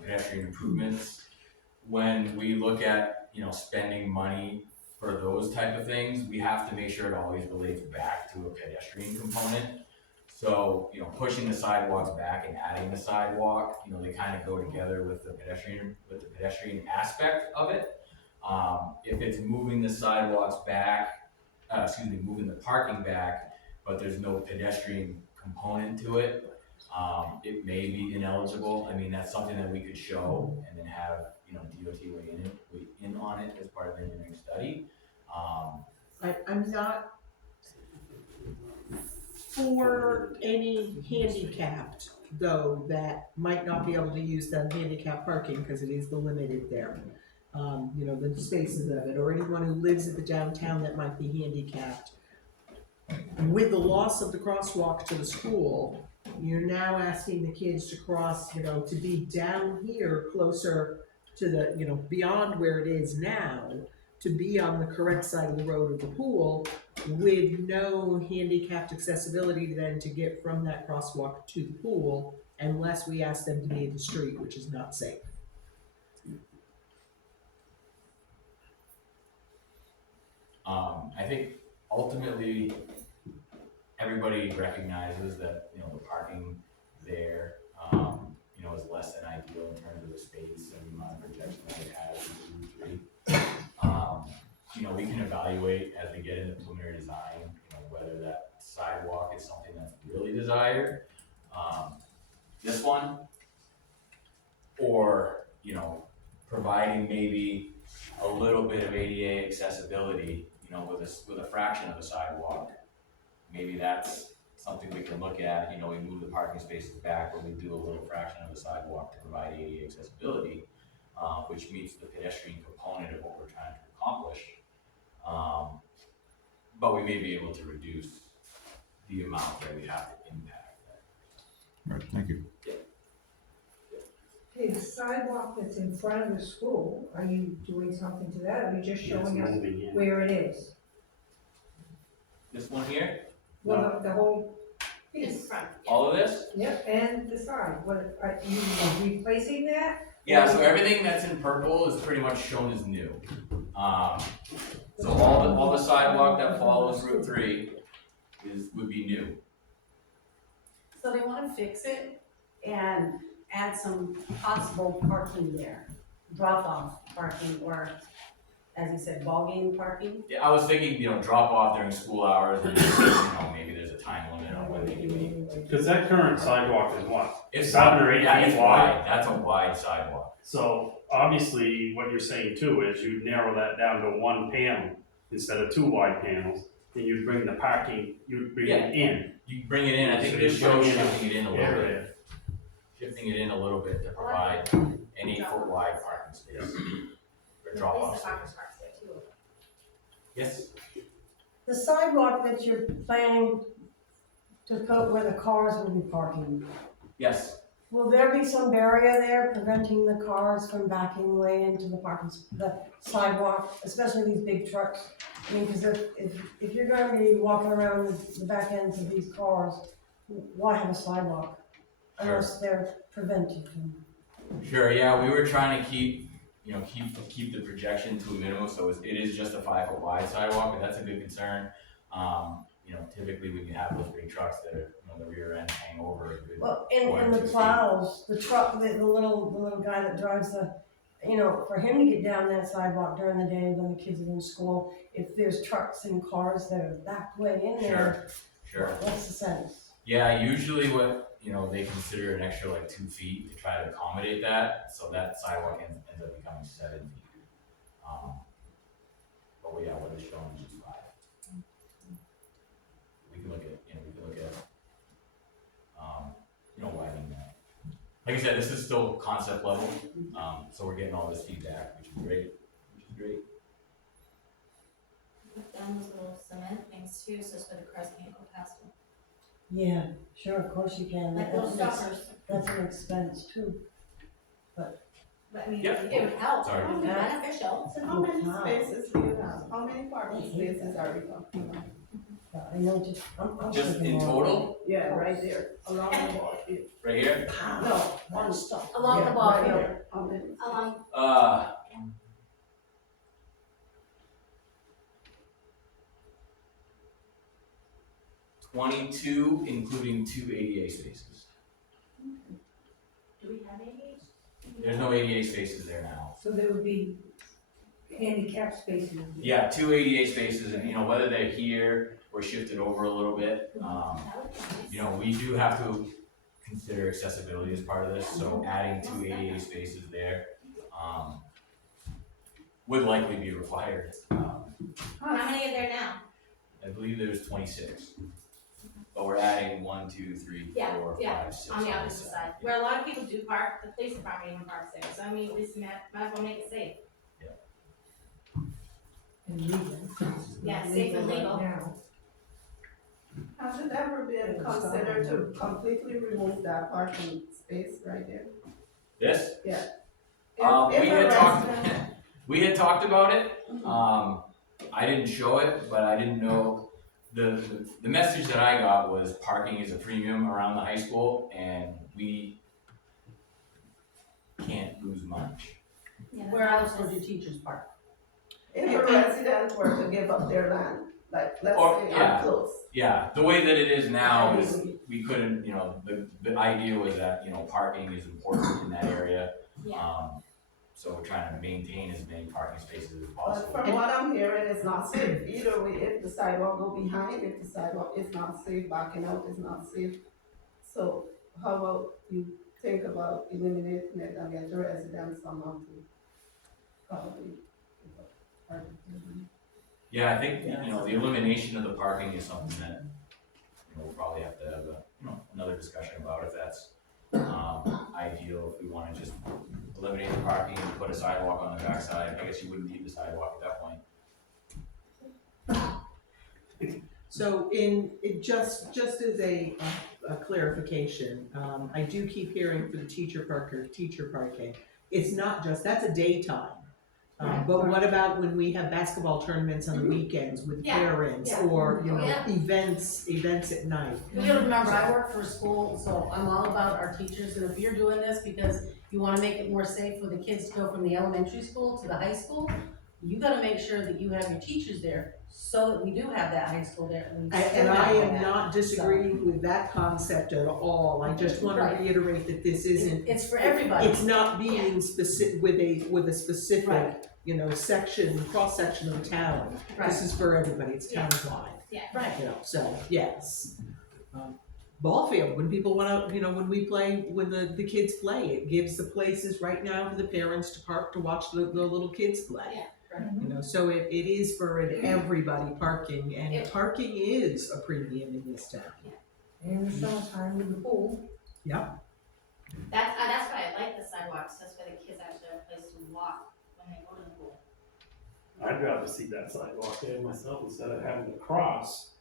pedestrian improvements. When we look at spending money for those type of things, we have to make sure it always relates back to a pedestrian component. So pushing the sidewalks back and adding the sidewalk, they kind of go together with the pedestrian aspect of it. If it's moving the sidewalks back, moving the parking back, but there's no pedestrian component to it, it may be ineligible. I mean, that's something that we could show and then have DOT weigh in on it as part of the engineering study. I'm not for any handicapped, though, that might not be able to use that handicap parking because it is the limited there. The spaces of it, or anyone who lives at the downtown that might be handicapped. With the loss of the crosswalk to the school, you're now asking the kids to cross, to be down here closer to the, beyond where it is now, to be on the correct side of the road of the pool with no handicapped accessibility then to get from that crosswalk to the pool unless we ask them to be in the street, which is not safe. I think ultimately everybody recognizes that the parking there is less than ideal in terms of the space and the amount of projection that it has in Route 3. We can evaluate as we get into preliminary design, whether that sidewalk is something that's really desired. This one, or providing maybe a little bit of ADA accessibility, with a fraction of the sidewalk. Maybe that's something we can look at. We move the parking spaces back, or we do a little fraction of the sidewalk to provide ADA accessibility, which meets the pedestrian component of what we're trying to accomplish. But we may be able to reduce the amount that we have to impact. Right, thank you. Okay, the sidewalk that's in front of the school, are you doing something to that, or are you just showing us Moving in. where it is? This one here, Well, the whole In piece, front, all of this? yep, and the side, what, are you replacing that? Yeah, so everything that's in purple is pretty much shown as new. So all the sidewalk that follows Route 3 would be new. So they wanna fix it and add some possible parking there, drop-off parking, or, as you said, ball game parking. Yeah, I was thinking, drop off during school hours, and, maybe there's a time limit on when they can be. Cause that current sidewalk is what? It's 7 or 8 yeah, feet it's wide. wide, that's a wide sidewalk. So obviously, what you're saying too is you'd narrow that down to one panel instead of 2 wide panels. Then you'd bring the parking, you'd bring it in. You bring it in, I think So this you bring shows in a shifting it in a little bit. area. Shifting it in a little bit to provide an 8-foot wide parking space for drop Place off. the farmer's markets there too. Yes, The sidewalk that you're planning to put where the cars will be parking, yes, will there be some barrier there preventing the cars from backing way into the sidewalk, especially these big trucks? I mean, because if you're gonna be walking around the back ends of these cars, why have a sidewalk? Unless they're prevented from. sure, yeah, we were trying to keep the projection to a minimum, so it is just a 5-foot wide sidewalk, but that's a good concern. Typically when you have those big trucks that are, the rear end hang over a good. Well, 1 or and 2 the feet. plows, the truck, the little guy that drives for him to get down that sidewalk during the day when the kids are in school, if there's trucks and cars that are backed way in there, Sure. what's the sense? Yeah, usually what, they consider an extra like 2 feet to try to accommodate that, so that sidewalk ends up becoming 7 feet. But yeah, what is shown is just 5. We can look at, widening that. Like I said, this is still concept level, so we're getting all this feedback, which is great. Put down those little cement things too, so the cars can't go past them. Yeah, sure, of course you can. Like little stoppers, That's an expense too. but I mean, Yep. it would help, Sorry. it would be Yeah. beneficial. So how many Wow. spaces do you have? How many parking spaces are we talking about? I know, I'm Just thinking in more. total, Yeah, right there, along the ball field. right here, No, One stop. Along the yeah, ball right field, there. How many? along, 22, including 2 ADA spaces. do we have any? There's no ADA spaces there now. So there would be handicap spaces. Yeah, 2 ADA spaces, and whether they're here or shifted over a little bit, That would be nice. we do have to consider accessibility as part of this, so adding 2 ADA spaces there, would likely be required. How many are there now? I believe there's 26, but we're adding 1, 2, 3, Yeah, 4, yeah, 5, 6. On the this opposite side, where a lot of people do park, the police department even parks there, so I mean, at least might as well make it safe. And legal. Yeah, safe and legal. Now. Has it ever been considered to completely remove that parking space right there? This? If We a had talked, resident- we had talked about it, I didn't show it, but I didn't know, the message that I got was parking is a premium around the high school, and we can't lose much. Yeah, Where else would your teachers park? If a resident were to give up their land, like, let's Or- say yeah. I'm close. Yeah, the way that it is now is, we couldn't, the idea was that, parking is important in that area. Yeah. So we're trying to maintain as many parking spaces as But possible. from what I'm hearing, it's not safe. Either way, if the sidewalk go behind, if the sidewalk is not safe, backing out is not safe. So how about you think about eliminating it and get the residents somehow to probably give up parking? Yeah, I think, the elimination of the parking is something that, we'll probably have to have another discussion about if that's, ideal, if we wanna just eliminate the parking and put a sidewalk on the backside. I guess you wouldn't need the sidewalk at that point. So just as a clarification, I do keep hearing for the teacher parking, it's not just, that's a daytime. But what about when we have basketball tournaments on the weekends with Yeah, parents yeah. or, Yeah. events at night? You gotta remember, I work for a school, so I'm all about our teachers, and if you're doing this because you wanna make it more safe for the kids to go from the elementary school to the high school, you gotta make sure that you have your teachers there, so that we do have that high school there. And we And still I have am that. not disagreeing with that concept at all, I just wanna Right. reiterate that this isn't, It's for everybody. it's not being specific, with a specific, Right. you know, section, cross-section of town. This is for everybody, it's Yeah. townwide, Right. you know, so, yes. Ball field, when people wanna, you know, when we play, when the kids play, it gives the places right now for the parents to park to watch the little kids play. Yeah. You know, so it is for everybody parking, and It- parking is a premium in this town. In the summertime with the pool. That's why I like the sidewalks, that's why the kids actually have a place to walk when they go to the pool. I'd rather see that sidewalk there myself instead of having to cross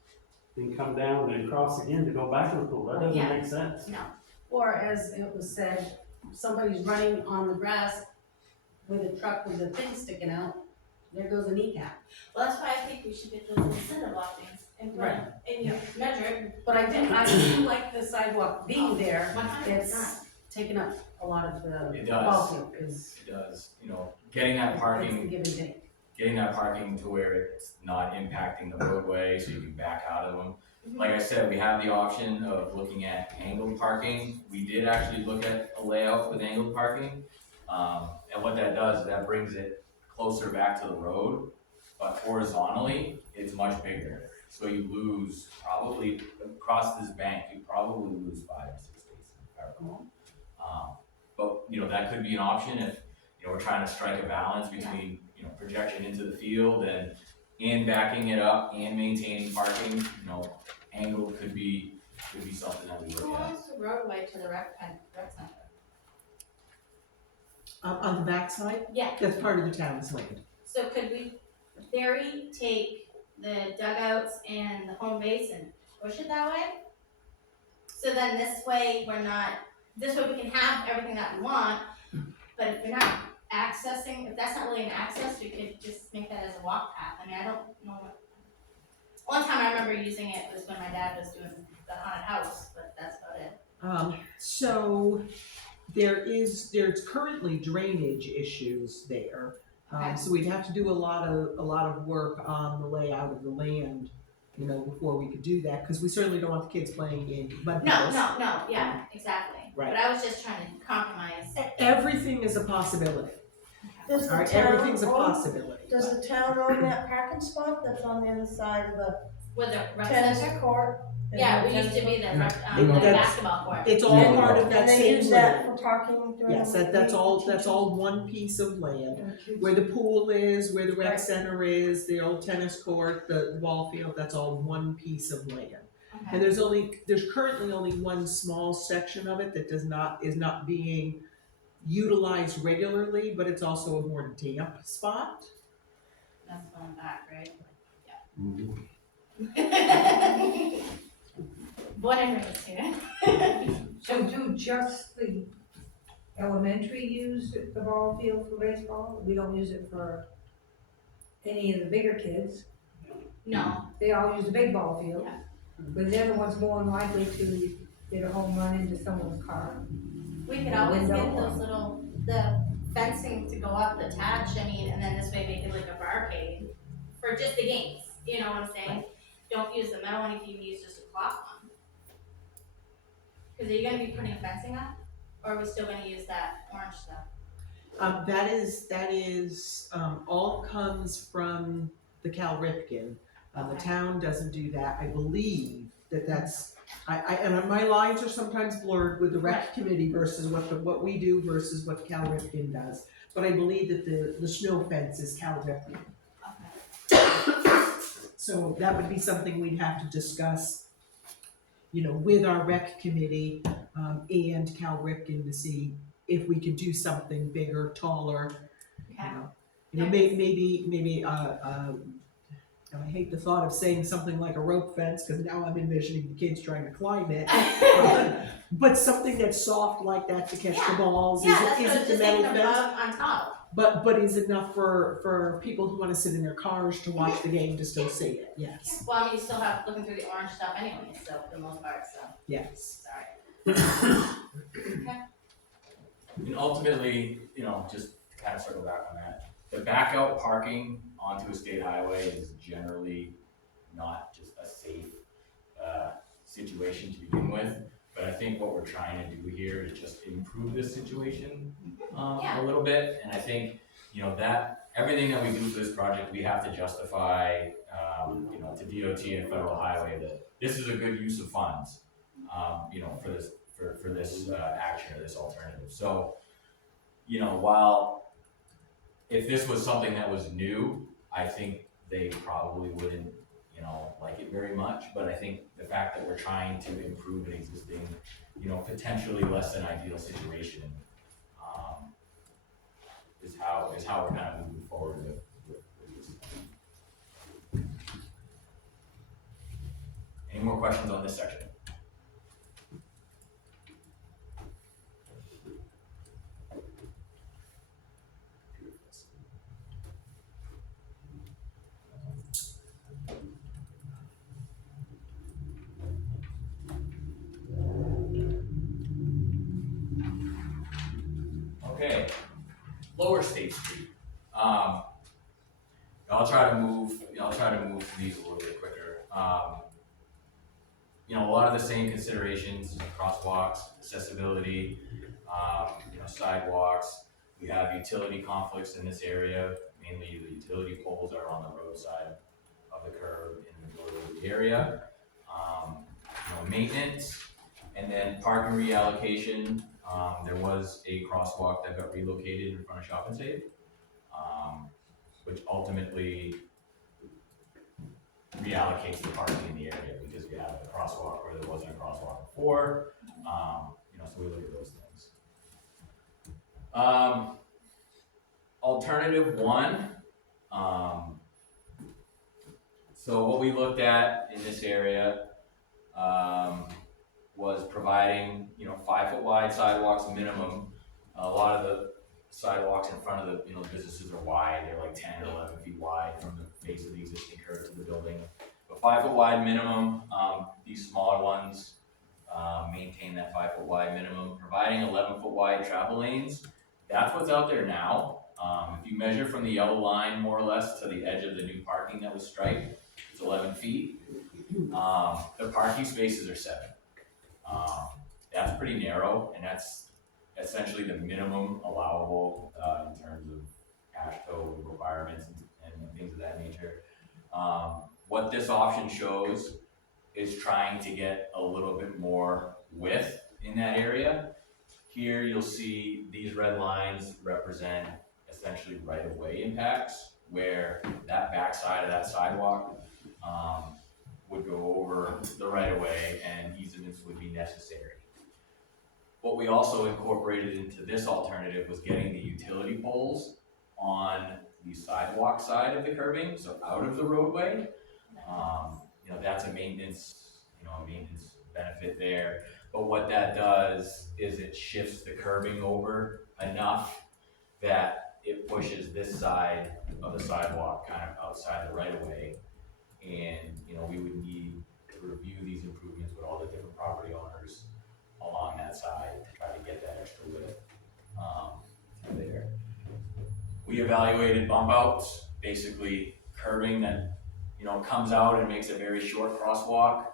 and come down and cross again to go back in the pool. That doesn't Yeah. make sense. No, Or as it was said, somebody's running on the grass with a truck with the thing sticking out, there goes a kneecap. well, that's why I think we should get those little cinder block things and put, Right. and you measure it. But I do like the sidewalk being there, 100%. it's taking up a lot of the It ball does, field, cause it does, you know, getting that it's the parking, give and take. getting that parking to where it's not impacting the roadway, so you can back out of them. Like I said, we have the option of looking at angled parking. We did actually look at a layout with angled parking. And what that does is that brings it closer back to the road, but horizontally, it's much bigger. So you lose probably, across this bank, you probably lose 5 or 6 spaces, if I recall. But, you know, that could be an option if, you know, we're trying to strike a balance between, you know, projection into the field and backing it up and maintaining parking, you know, angle could be something that we Who look at. owns the roadway to the rec center? On the backside, Yeah, that's part of the town's land. so could we, in theory, take the dugouts and the home base and push it that way? So then this way, this way we can have everything that we want, but if you're not accessing, if that's not really an access, we could just make that as a walk path. I mean, I don't know what. One time I remember using it was when my dad was doing the haunted house, but that's about it. So there's currently drainage issues there. Okay. So we'd have to do a lot of work on the layout of the land, you know, before we could do that, because we certainly don't want the kids playing in mud No, puddles. no, yeah, exactly. Right. But I was just trying to compromise. Everything is a possibility, Does all the right, town everything's a own, possibility. does the town own that parking spot that's on the other side of the With the rec tennis center? court? Yeah, we used to be the That's- basketball court. It's all Yeah. part of that And they same use that land. for parking during the Yes, that's all one piece of land. week? Where the pool is, where the rec Right. center is, the old tennis court, the ball field, that's all one piece of land. Okay. And there's currently only one small section of it that is not being utilized regularly, but it's also a more damp spot. That's going back, right? Mhm. Yeah. Born and raised here. So do just the elementary use the ball field for baseball? We don't use it for any of the bigger kids? No, They all use the big ball field? Yeah. But they're the ones more likely to get a home run into someone's car. we could always get Window. those the fencing to go up, attach, I mean, and then this way make it like a barricade for just the games, you know what I'm saying? Don't use the metal one if you use just a cloth one. Cause are you gonna be putting fencing up, or are we still gonna use that orange stuff? That is, all comes from the Cal Ripken. The Okay. town doesn't do that, I believe that's, and my lines are sometimes blurred with the rec Right. committee versus what we do versus what Cal Ripken does. But I believe that the snow fence is Cal Ripken. Okay. So that would be something we'd have to discuss, you know, with our rec committee, and Cal Ripken to see if we could do something bigger, taller, you Okay. know. You know, maybe, I hate the thought of saying something like a rope fence, cause now I'm envisioning the kids trying to climb it. But something that's soft like that to catch the Yeah. balls, Yeah, that's what I was isn't the just metal thinking fence, about on top. but is enough for people who wanna sit in their cars to watch the game to still see it, yes, Well, I mean, you still have looking through the orange stuff anyway, so for the most part, so, yes. sorry. And ultimately, you know, just to kind of circle back on that, the back out parking onto a state highway is generally not just a safe, situation to begin with. But I think what we're trying to do here is just improve this situation, Yeah. a little bit. And I think, that everything that we do for this project, we have to justify, to DOT and federal highway that this is a good use of funds, for this action or this alternative. So, while if this was something that was new, I think they probably wouldn't, like it very much. But I think the fact that we're trying to improve an existing, potentially less than ideal situation, is how we're kind of moving forward with this. Any more questions on this section? Okay, Lower State Street. I'll try to move these a little bit quicker. A lot of the same considerations: crosswalks, accessibility, sidewalks. We have utility conflicts in this area. Mainly, the utility poles are on the roadside of the curb in the middle of the area. Maintenance, and then parking reallocation. There was a crosswalk that got relocated in front of Shop and Save, which ultimately reallocates the parking in the area because we have a crosswalk where there wasn't a crosswalk before. So we look at those things. Alternative one. So what we looked at in this area was providing, 5-foot wide sidewalks minimum. A lot of the sidewalks in front of the, businesses are wide. They're like 10 or 11 feet wide from the face of the existing curb to the building. But 5-foot wide minimum. These smaller ones maintain that 5-foot wide minimum. Providing 11-foot wide travel lanes. That's what's out there now. If you measure from the yellow line more or less to the edge of the new parking that was striped, it's 11 feet. The parking spaces are 7. That's pretty narrow, and that's essentially the minimum allowable in terms of AASHTO requirements and things of that nature. What this option shows is trying to get a little bit more width in that area. Here you'll see these red lines represent essentially right-of-way impacts, where that backside of that sidewalk would go over the right-of-way and easements would be necessary. What we also incorporated into this alternative was getting the utility poles on the sidewalk side of the curbing, so out of the roadway. That's a maintenance benefit there. But what that does is it shifts the curbing over enough that it pushes this side of the sidewalk kind of outside the right-of-way. And, we would need to review these improvements with all the different property owners along that side to try to get that extra width there. We evaluated bump outs, basically curbing that, comes out and makes a very short crosswalk.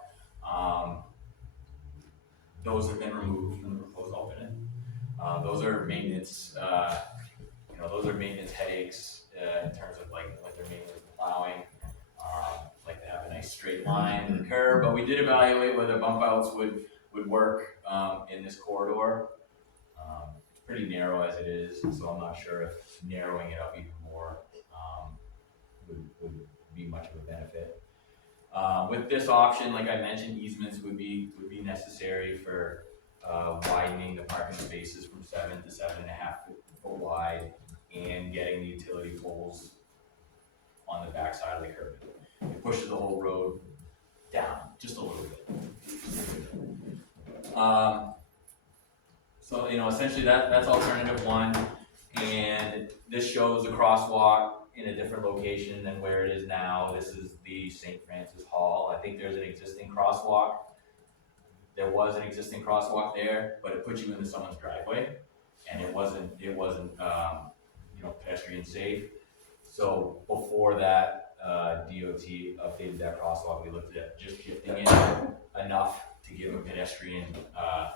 Those have been removed from the proposed alternate. Those are maintenance, headaches in terms of like their maintenance plowing. Like to have a nice straight line to the curb, but we did evaluate whether bump outs would work in this corridor. It's pretty narrow as it is, so I'm not sure if narrowing it up even more would be much of a benefit. With this option, like I mentioned, easements would be necessary for widening the parking spaces from 7 to 7.5 foot wide and getting the utility poles on the back side of the curb. It pushes the whole road down just a little bit. So essentially that's alternative one, and this shows the crosswalk in a different location than where it is now. This is the St. Francis Hall. I think there's an existing crosswalk. There was an existing crosswalk there, but it puts you into someone's driveway, and it wasn't pedestrian safe. So before that, DOT updated that crosswalk, we looked at just shifting it enough to give a pedestrian,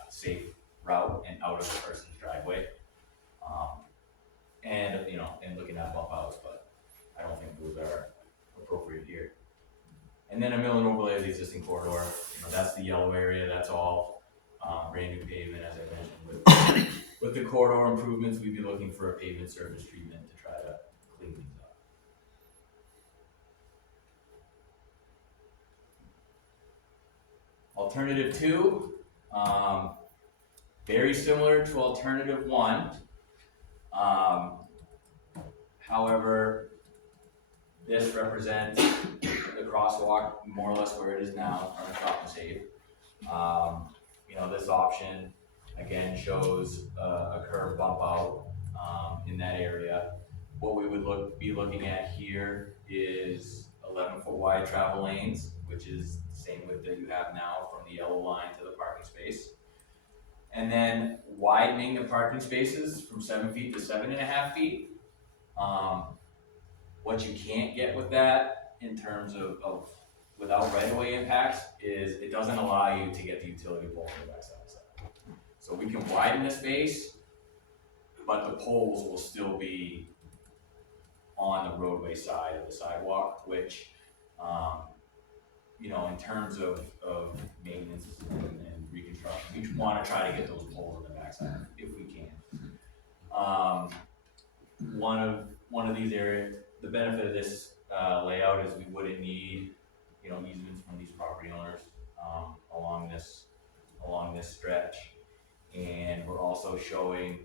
safe route and out of the person's driveway. And, you know, and looking at bump outs, but I don't think those are appropriate here. And then a mill and overlay of the existing corridor, you know, that's the yellow area, that's all, brand new pavement, as I mentioned. With the corridor improvements, we'd be looking for a pavement surface treatment to try to clean things up. Alternative 2, very similar to alternative 1. However, this represents the crosswalk more or less where it is now in front of Shop and Save. You know, this option again shows a curb bump out in that area. What we would be looking at here is 11-foot wide travel lanes, which is the same width that you have now from the yellow line to the parking space. And then widening the parking spaces from 7 feet to 7.5 feet. What you can't get with that in terms of without right-of-way impacts is it doesn't allow you to get the utility pole on the backside of the sidewalk. So we can widen the space, but the poles will still be on the roadway side of the sidewalk, which, you know, in terms of maintenance and reconstruction, we want to try to get those poles on the backside if we can. One of these areas, the benefit of this layout is we wouldn't need, you know, easements from these property owners along this stretch, and we're also showing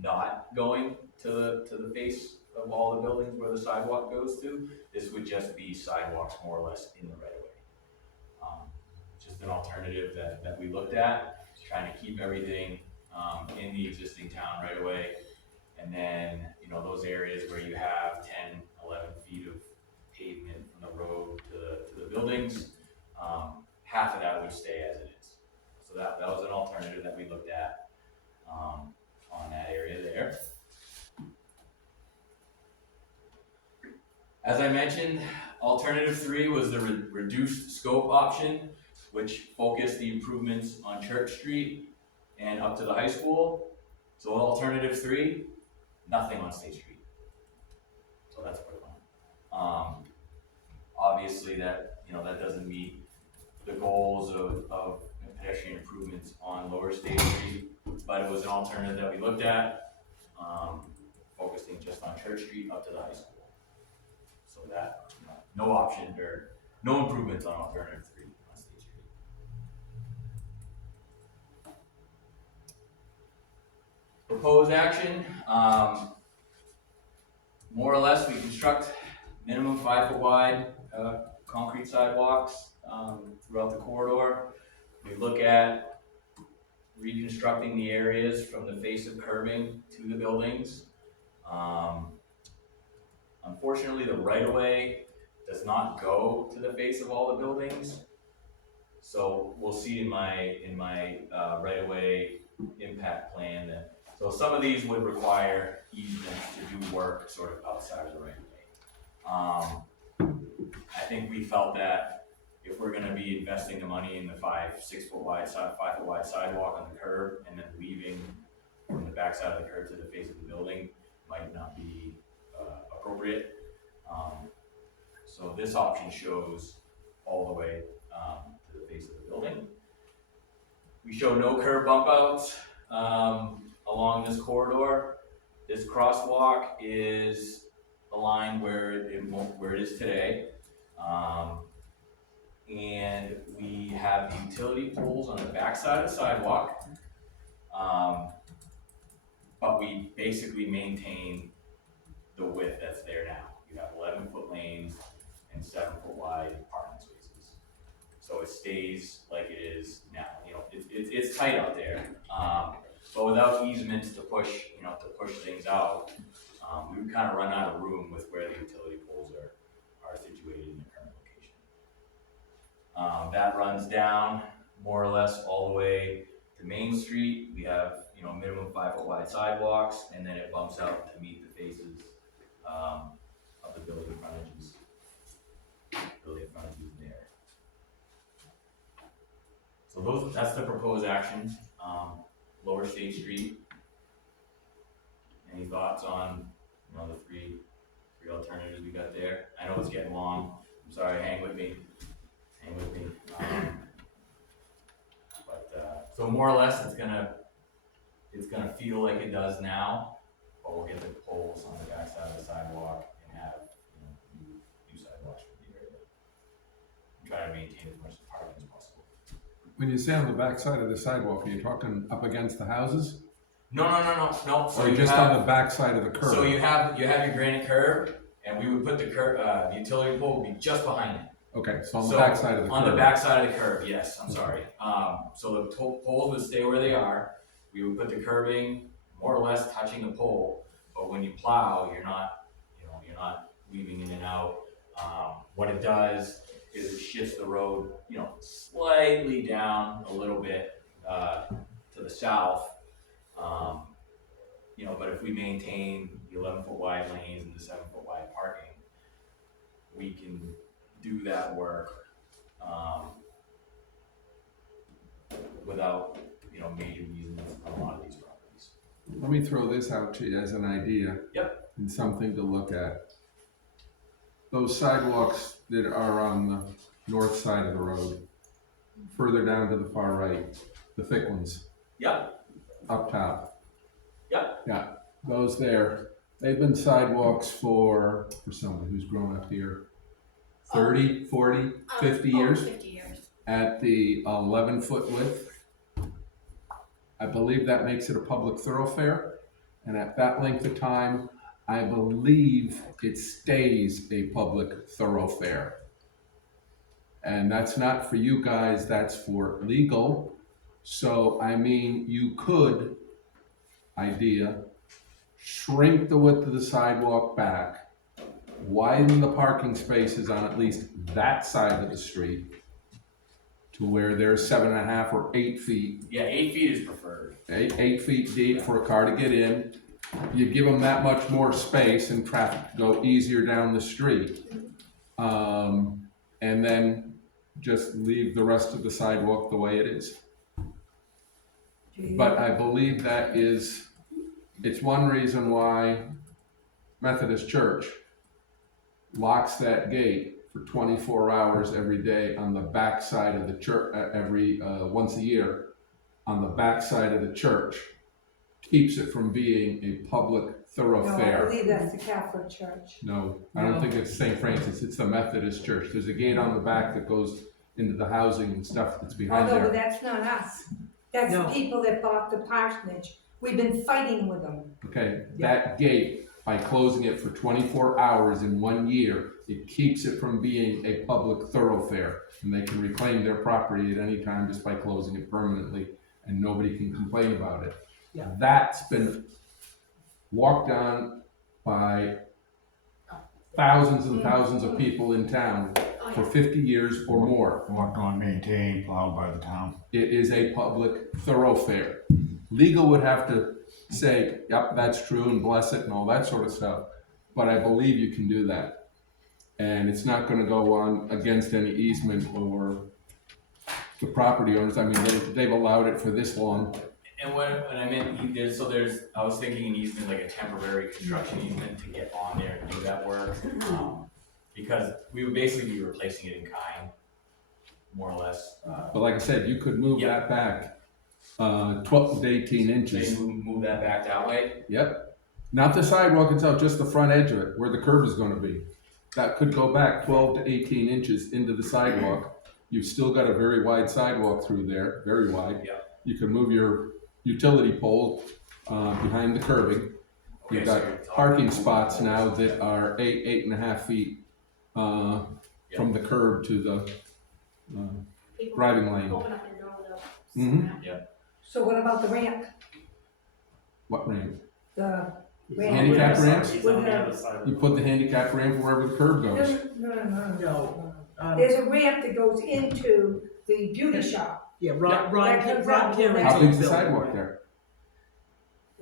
not going to the face of all the buildings where the sidewalk goes to. This would just be sidewalks more or less in the right of way. Just an alternative that we looked at, trying to keep everything in the existing town right away. And then, you know, those areas where you have 10, 11 feet of pavement from the road to the buildings, half of that would stay as it is. So that was an alternative that we looked at on that area there. As I mentioned, alternative 3 was the reduced scope option, which focused the improvements on Church Street and up to the high school. So alternative 3, nothing on State Street. So that's a quick one. Obviously that, you know, that doesn't meet the goals of pedestrian improvements on Lower State Street, but it was an alternative that we looked at, focusing just on Church Street up to the high school. So that, you know, no option or no improvements on alternative 3 on State Street. Proposed action, more or less we construct minimum 5-foot wide concrete sidewalks throughout the corridor. We look at reconstructing the areas from the face of curbing to the buildings. Unfortunately, the right-of-way does not go to the face of all the buildings. So we'll see in my right-of-way impact plan that, so some of these would require easements to do work sort of outside of the right-of-way. I think we felt that if we're gonna be investing the money in the 5-foot wide sidewalk on the curb and then leaving from the backside of the curb to the face of the building might not be appropriate. So this option shows all the way to the face of the building. We show no curb bump outs along this corridor. This crosswalk is aligned where it is today. And we have utility poles on the backside of the sidewalk. But we basically maintain the width that's there now. You have 11-foot lanes and 7-foot wide parking spaces. So it stays like it is now. You know, it's tight out there. But without easements to push things out, we would kind of run out of room with where the utility poles are situated in their current location. That runs down more or less all the way to Main Street. We have, you know, minimum 5-foot wide sidewalks, and then it bumps out to meet the faces of the building frontages. Building frontages there. So that's the proposed action, Lower State Street. Any thoughts on, the three alternatives we got there? I know it's getting long, I'm sorry, hang with me. So more or less, it's gonna feel like it does now, but we'll get the poles on the backside of the sidewalk and have, new sidewalks for the area. And try to maintain as much parking as possible. When you say on the back side of the sidewalk, are you talking up against the houses? No. So Or you just have, on the back side of the curb? So you have your granite curb, and we would put the utility pole would be just behind it. Okay, so on the back side of the curb. On the back side of the curb, yes, I'm sorry. So the poles would stay where they are. We would put the curbing more or less touching the pole, but when you plow, you're not weaving in and out. What it does is it shifts the road, slightly down a little bit, to the south. But if we maintain the 11-foot wide lanes and the 7-foot wide parking, we can do that work, without, major easements on a lot of these properties. Let me throw this out to you as an idea. Yep. And something to look at. Those sidewalks that are on the north side of the road, further down to the far right, the thick ones. Yep. Up top. Yep. Yeah, those there, they've been sidewalks for someone who's grown up here 30, 40, 50 years. 50 years. At the 11-foot width. I believe that makes it a public thoroughfare, and at that length of time, I believe it stays a public thoroughfare. And that's not for you guys, that's for legal. So, you could, shrink the width of the sidewalk back, widen the parking spaces on at least that side of the street, to where they're 7.5 or 8 feet. Yeah, 8 feet is preferred. 8 feet deep for a car to get in. You give them that much more space and traffic to go easier down the street. And then just leave the rest of the sidewalk the way it is. But I believe it's one reason why Methodist Church locks that gate for 24 hours every day on the back side of the church, once a year, on the back side of the church, keeps it from being a public No, I thoroughfare. believe that's the Catholic Church. No, I don't think it's St. Francis, it's the Methodist Church. There's a gate on the back that goes into the housing and stuff that's Oh, behind no, but there. that's not us. That's No. the people that bought the parsonage. We've been fighting with them. Okay, that gate, by closing it for 24 hours in 1 year, it keeps it from being a public thoroughfare. And they can reclaim their property at any time just by closing it permanently, and nobody can complain about it. Yeah. That's been walked on by thousands and thousands of people in town for 50 years or more. Walked on, maintained, plowed by the town. It is a public thoroughfare. Legal would have to say, yep, that's true, and bless it, and all that sort of stuff. But I believe you can do that. And it's not gonna go on against any easement or the property owners. They've allowed it for this long. And when I meant I was thinking an easement, like a temporary construction easement to get on there and do that work. Because we would basically be replacing it in kind, more or less. But like I said, you could move that back 12 to 18 inches. Maybe move that back that way. Yep. Not the sidewalk itself, just the front edge of it, where the curb is gonna be. That could go back 12 to 18 inches into the sidewalk. You've still got a very wide sidewalk through there, very wide. Yep. You can move your utility pole behind the curbing. Okay, You've so got you're talking parking about spots poles. now that are 8.5 feet from the curb to the People driving lane. open up their door without. Mhm. So what about the ramp? What ramp? The Handicap ramps? He's on the other side of You the put the handicap ramp wherever the curb No, goes. no. No. There's a ramp that goes into the beauty shop. Yeah, Ron That comes out. Cameron's How old big's the building. sidewalk there?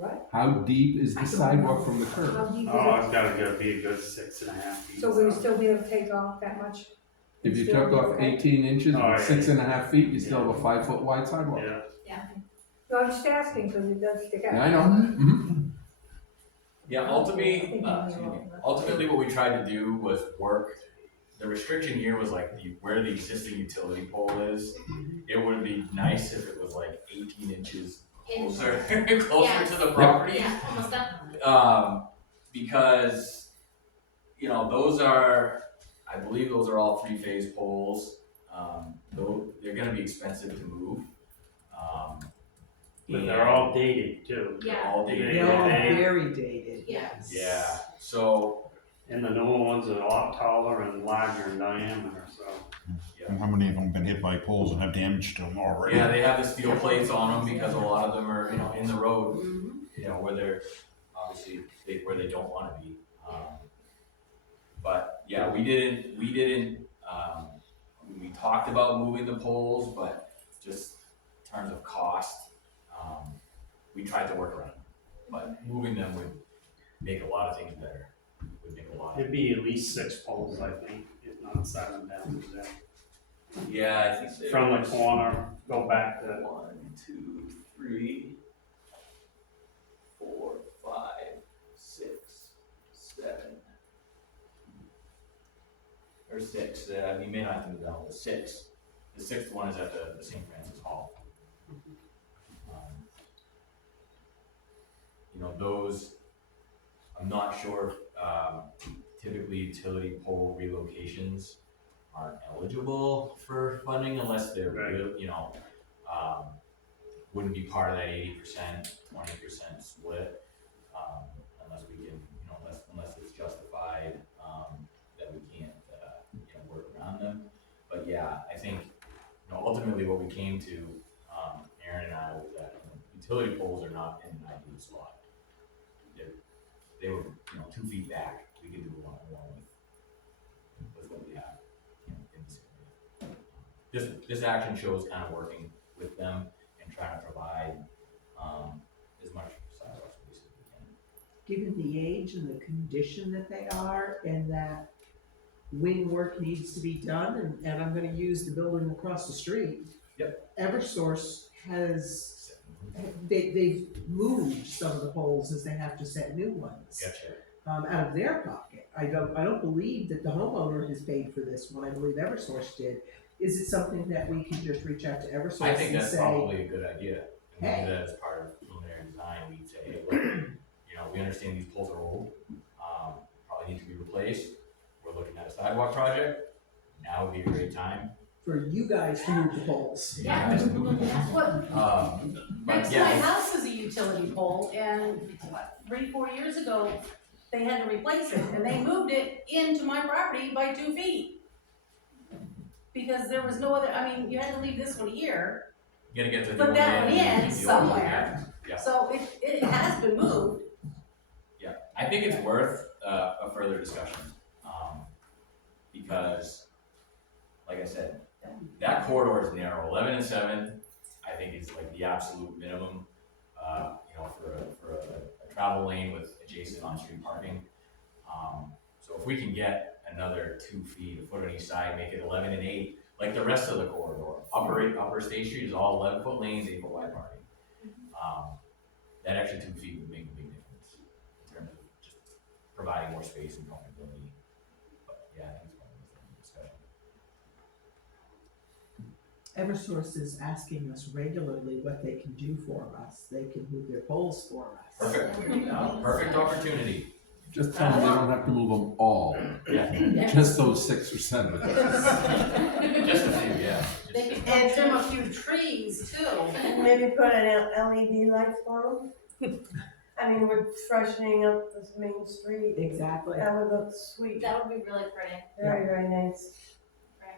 What? How deep is the sidewalk from the How curb? deep is Oh, it? it's gotta be a good 6.5 feet. So we would still be able to take off that much? If you Still took be off okay? 18 inches Oh, yeah. with 6.5 feet, you still have a 5-foot wide sidewalk. Yeah, No, I'm just asking, because it does stick out. Yeah, I know. Mhm. Yeah, ultimately what we tried to do was work, the restriction here was like where the existing utility pole is. It would be nice if it was like 18 inches closer, closer to the property. Yeah, almost definitely. Because, those are, I believe those are all 3-phase poles. Though they're gonna be expensive to move. but they're all dated too. They're Yeah. all dated. They're all Yeah. very dated, Yeah. yes. Yeah, so, And the newer ones are a lot taller and larger in diameter, so. And how many of them have been hit by poles and have damage to them already? yeah, they have the steel plates on them because a lot of them are, in the road, Mhm. where they're obviously where they don't want to be. But yeah, we didn't. We talked about moving the poles, but just in terms of cost, we tried to work around them. But moving them would make a lot of things better. Would make a lot. It'd be at least 6 poles, I think, if not 7 down there. Yeah, I think From the corner, go back to 1, 2, 3, 4, 5, 6, 7. Or 6. You may not have to move down to 6. The 6th one is at the St. Francis Hall. Those, I'm not sure if typically utility pole relocations aren't eligible for funding unless they're Right. real, wouldn't be part of that 80%, 20% split, unless we can, unless it's justified, that we can't, work around them. But yeah, I think, ultimately what we came to, Aaron and I, was that utility poles are not in an ideal spot. They were, 2 feet back. We could do a lot more with what we have, in this area. This action shows kind of working with them and trying to provide as much sidewalk space as we can. Given the age and the condition that they are, and that wing work needs to be done, and I'm gonna use the building across the street. Yep. Eversource they've moved some of the poles as they have to set new ones. Gotcha. Out of their pocket. I don't believe that the homeowner has paid for this one, I believe Eversource did. Is it something that we can just reach out to Eversource I think and that's say, probably a good idea. And we Hey. do that as part of preliminary design. We'd say, hey, look, we understand these poles are old, probably need to be replaced. We're looking at a sidewalk project. Now would be a great time. for you guys to move the poles? Yeah. What, But next to my yeah, house is a utility pole, and 3-4 years ago, they had to replace it, and they moved it into my property by 2 feet. Because there was no other, you had to leave this one here, you gotta get the. put that one in the old somewhere. Yeah. So it has been moved. Yeah, I think it's worth a further discussion, because, like I said, that corridor is narrow. 11 and 7, I think is like the absolute minimum. For a travel lane with adjacent on-street parking. So if we can get another 2 feet, a foot on each side, make it 11 and 8, like the rest of the corridor. Upper State Street is all 11-foot lanes, 8-foot wide parking. That extra 2 feet would make a big difference in terms of just providing more space and comfortability. But yeah, I think it's one of those discussions. Eversource is asking us regularly what they can do for us. They can move their poles for us. Perfect. Perfect opportunity. Just tell them they don't have to move them all, Yeah. just those 6 or 7. Just a few, yeah. They could trim a few trees too. And maybe put an LED lights on them. We're freshening up this main street. Exactly. That would look sweet, That would be really pretty. very, very nice. Very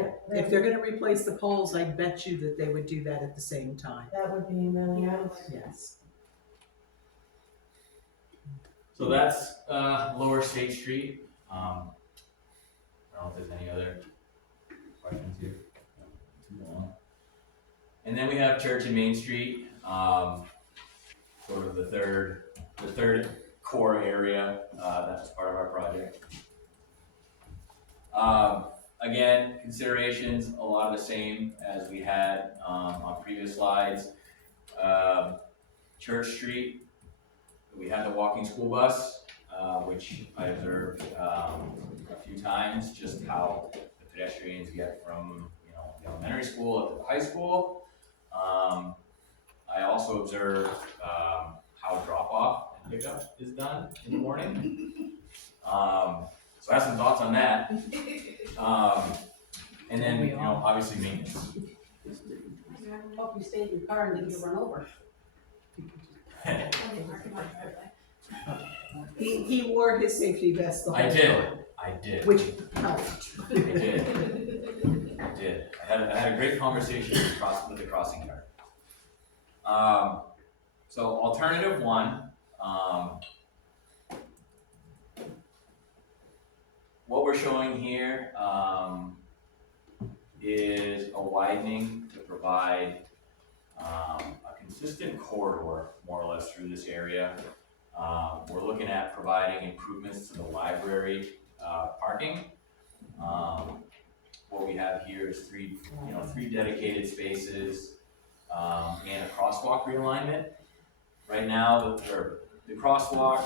nice. And If they're gonna replace the poles, I bet you that they would do that at the same time. that would be really nice. Yes. So that's Lower State Street. I don't know if there's any other questions here. Too long. And then we have Church and Main Street, sort of the third core area, that's part of our project. Again, considerations, a lot of the same as we had, on previous slides. Church Street, we had the walking school bus, which I observed, a few times, just how the pedestrians get from, the elementary school up to the high school. I also observed, how drop-off and pickup is done in the morning. So I have some thoughts on that. And then, obviously maintenance. Hope you stay in your car and didn't get run over. He wore his safety vest the whole time. I did. Which helped. I did. I had a great conversation with the crossing guard. So alternative one, what we're showing here, is a widening to provide, a consistent corridor, more or less, through this area. We're looking at providing improvements to the library, parking. What we have here is three dedicated spaces, and a crosswalk realignment. Right now, the crosswalk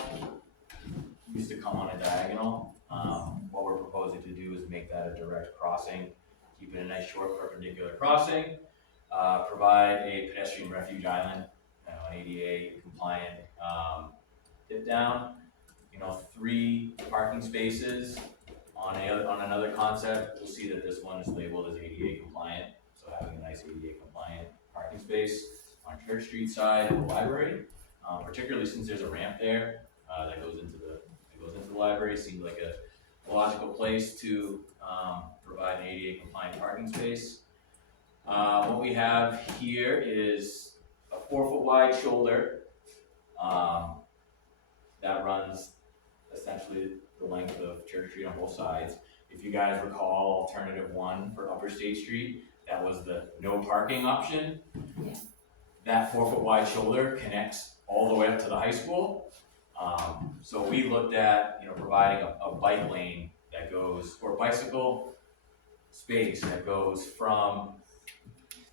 used to come on a diagonal. What we're proposing to do is make that a direct crossing, keep it a nice short perpendicular crossing, provide a pedestrian refuge island, an ADA compliant, dip down, 3 parking spaces. On another concept, you'll see that this one is labeled as ADA compliant, so having a nice ADA compliant parking space on Church Street side of the library, particularly since there's a ramp there, that goes into the library, seemed like a logical place to, provide an ADA compliant parking space. What we have here is a 4-foot wide shoulder, that runs essentially the length of Church Street on both sides. If you guys recall alternative 1 for Upper State Street, that was the no parking option. Yeah. That 4-foot wide shoulder connects all the way up to the high school. So we looked at, providing a bike lane that goes, or bicycle space that goes from,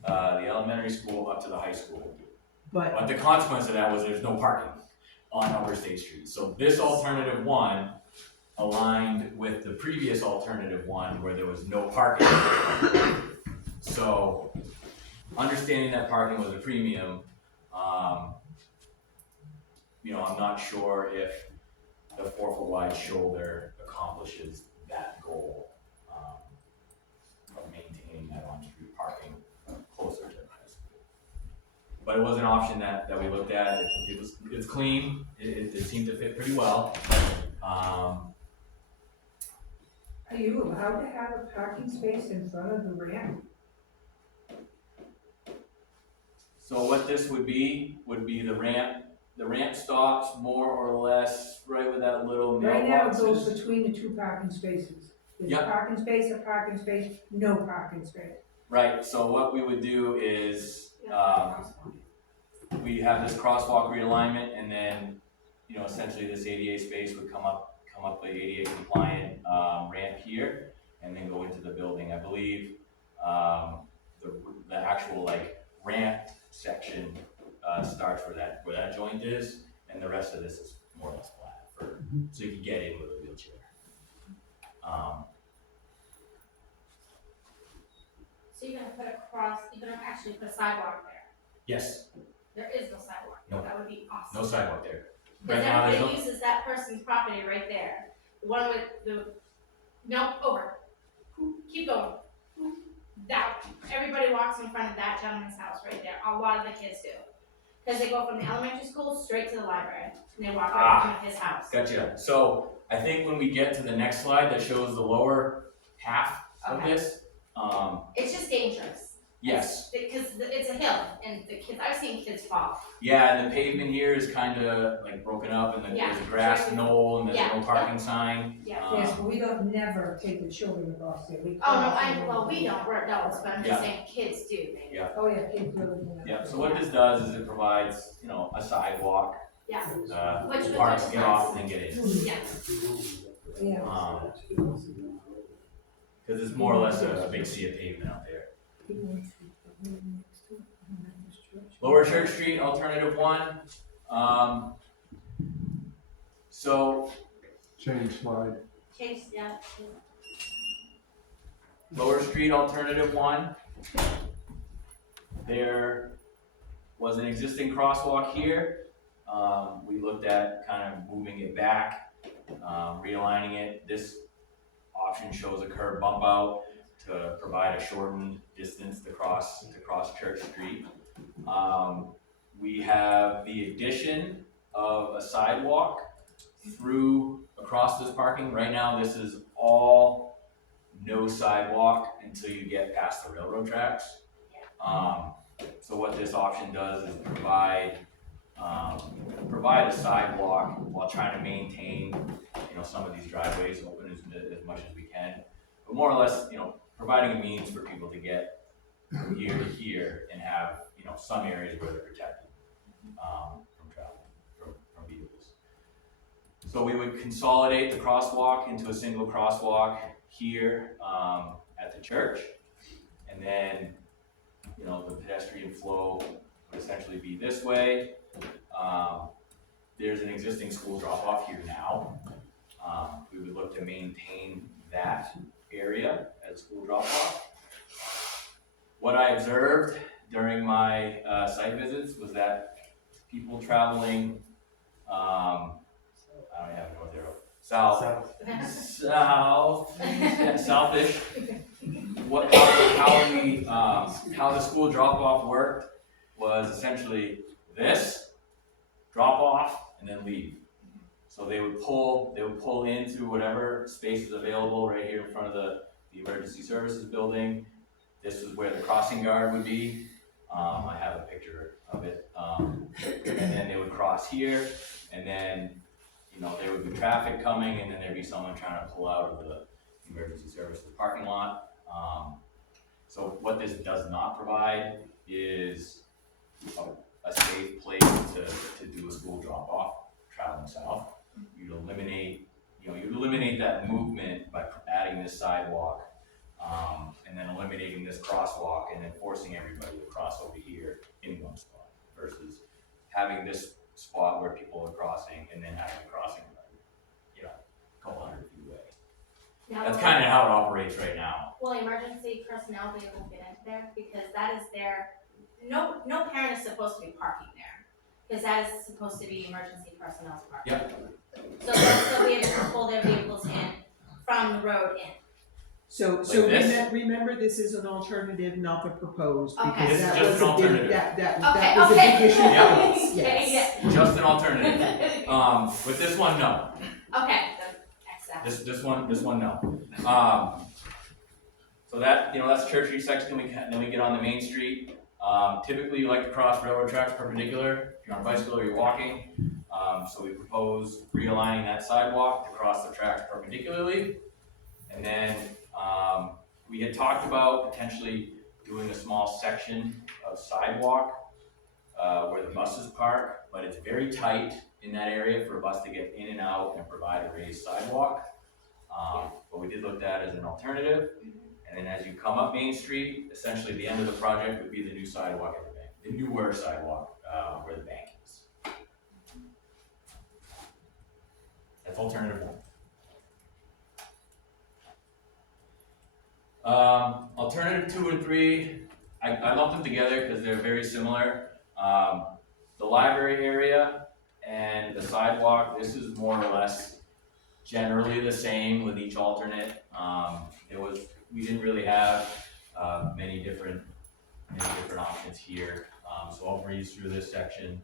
the elementary school up to the high school. But the consequence of that was there's no parking on Upper State Street. So this alternative 1 aligned with the previous alternative 1 where there was no parking. So understanding that parking was a premium, I'm not sure if the 4-foot wide shoulder accomplishes that goal, of maintaining that on-street parking closer to the high school. But it was an option that we looked at. It's clean. It seemed to fit pretty well. Are you allowed to have a parking space in front of the ramp? So what this would be the ramp. The ramp stops more or less right with that little Right now, it mailboxes. goes between the 2 parking spaces. There's Yep. a parking space, no parking space. Right, so what we would do is, we have this crosswalk realignment, and then, essentially this ADA space would come up the ADA compliant, ramp here, and then go into the building. I believe, the actual ramp section, starts where that joint is, and the rest of this is more or less flat so you can get in with a wheelchair. So you're gonna actually put a sidewalk there. Yes, There is no sidewalk. No. That would be awesome. no sidewalk there. Because Right now, there's everybody no, uses that person's property right there. The one with no, over. Keep going. That, everybody walks in front of that gentleman's house right there. A lot of the kids do. Because they go from the elementary school straight to the library, and they walk right in front of his house. gotcha. So I think when we get to the next slide that shows the lower half of Okay. this, It's just dangerous. yes. Because it's a hill, and the kids, I've seen kids fall. Yeah, and the pavement here is kind of broken up, and Yeah. there's a grass knoll, and there's Yeah, no parking sign. Yeah. Yes, but we don't never take the children across there. We Oh, no, cross them. well, we don't, we're adults, but I'm Yeah. just saying kids do, maybe. Yeah. Oh, yeah, kids really do that. Yeah, so what this does is it provides, a sidewalk, Yeah. The parks get off and then get in. Yeah. Yeah. Cause it's more or less a big sea of pavement out there. Lower Church Street, alternative one. So Change slide. Chase, yeah. Lower Street, alternative one. There was an existing crosswalk here. We looked at kind of moving it back, realigning it. This option shows a curb bump out to provide a shortened distance to cross Church Street. We have the addition of a sidewalk across this parking. Right now, this is all no sidewalk until you get past the railroad tracks. So what this option does is provide a sidewalk while trying to maintain, some of these driveways open as much as we can. But more or less, providing a means for people to get from here to here and have, some areas where they're protected from travel, from vehicles. So we would consolidate the crosswalk into a single crosswalk here at the church, and then the pedestrian flow would essentially be this way. There's an existing school drop-off here now. We would look to maintain that area as school drop-off. What I observed during my site visits was that people traveling, I don't have a north arrow, southish. How the school drop-off worked was essentially this, drop off, and then leave. So they would pull into whatever space is available right here in front of the emergency services building. This is where the crossing guard would be. I have a picture of it. And then they would cross here, and then there would be traffic coming, and then there'd be someone trying to pull out of the emergency services parking lot. So what this does not provide is a safe place to do a school drop-off traveling south. You'd eliminate that movement by adding this sidewalk, and then eliminating this crosswalk, and then forcing everybody to cross over here in one spot, versus having this spot where people are crossing and then having a crossing, a couple hundred feet away. Now, That's kind of how it operates right now. will emergency personnel be able to get into there? Because that is no parent is supposed to be parking there. Because that is supposed to be emergency personnel's parking. Yep. So they'll still be able to pull their vehicles in from the road in. So Like this? remember, this is an alternative, not the proposed, Okay. because This is that just was an a big, alternative. that was a big issue for us, yes. Just an alternative. With this one, no. Okay, then X that. This one, no. So that's Church Street section. Then we get on the main street. Typically, you like to cross railroad tracks perpendicular. If you're on a bicycle or you're walking. So we propose realigning that sidewalk to cross the tracks perpendicularly. And then we had talked about potentially doing a small section of sidewalk where the buses park, but it's very tight in that area for a bus to get in and out and provide a raised sidewalk. But we did look at that as an alternative. And then as you come up Main Street, essentially the end of the project would be the new sidewalk at the bank, the newer sidewalk where the bank is. That's alternative one. Alternative 2 and 3, I lumped them together because they're very similar. The library area and the sidewalk, this is more or less generally the same with each alternate. We didn't really have many different options here. So I'll breeze through this section.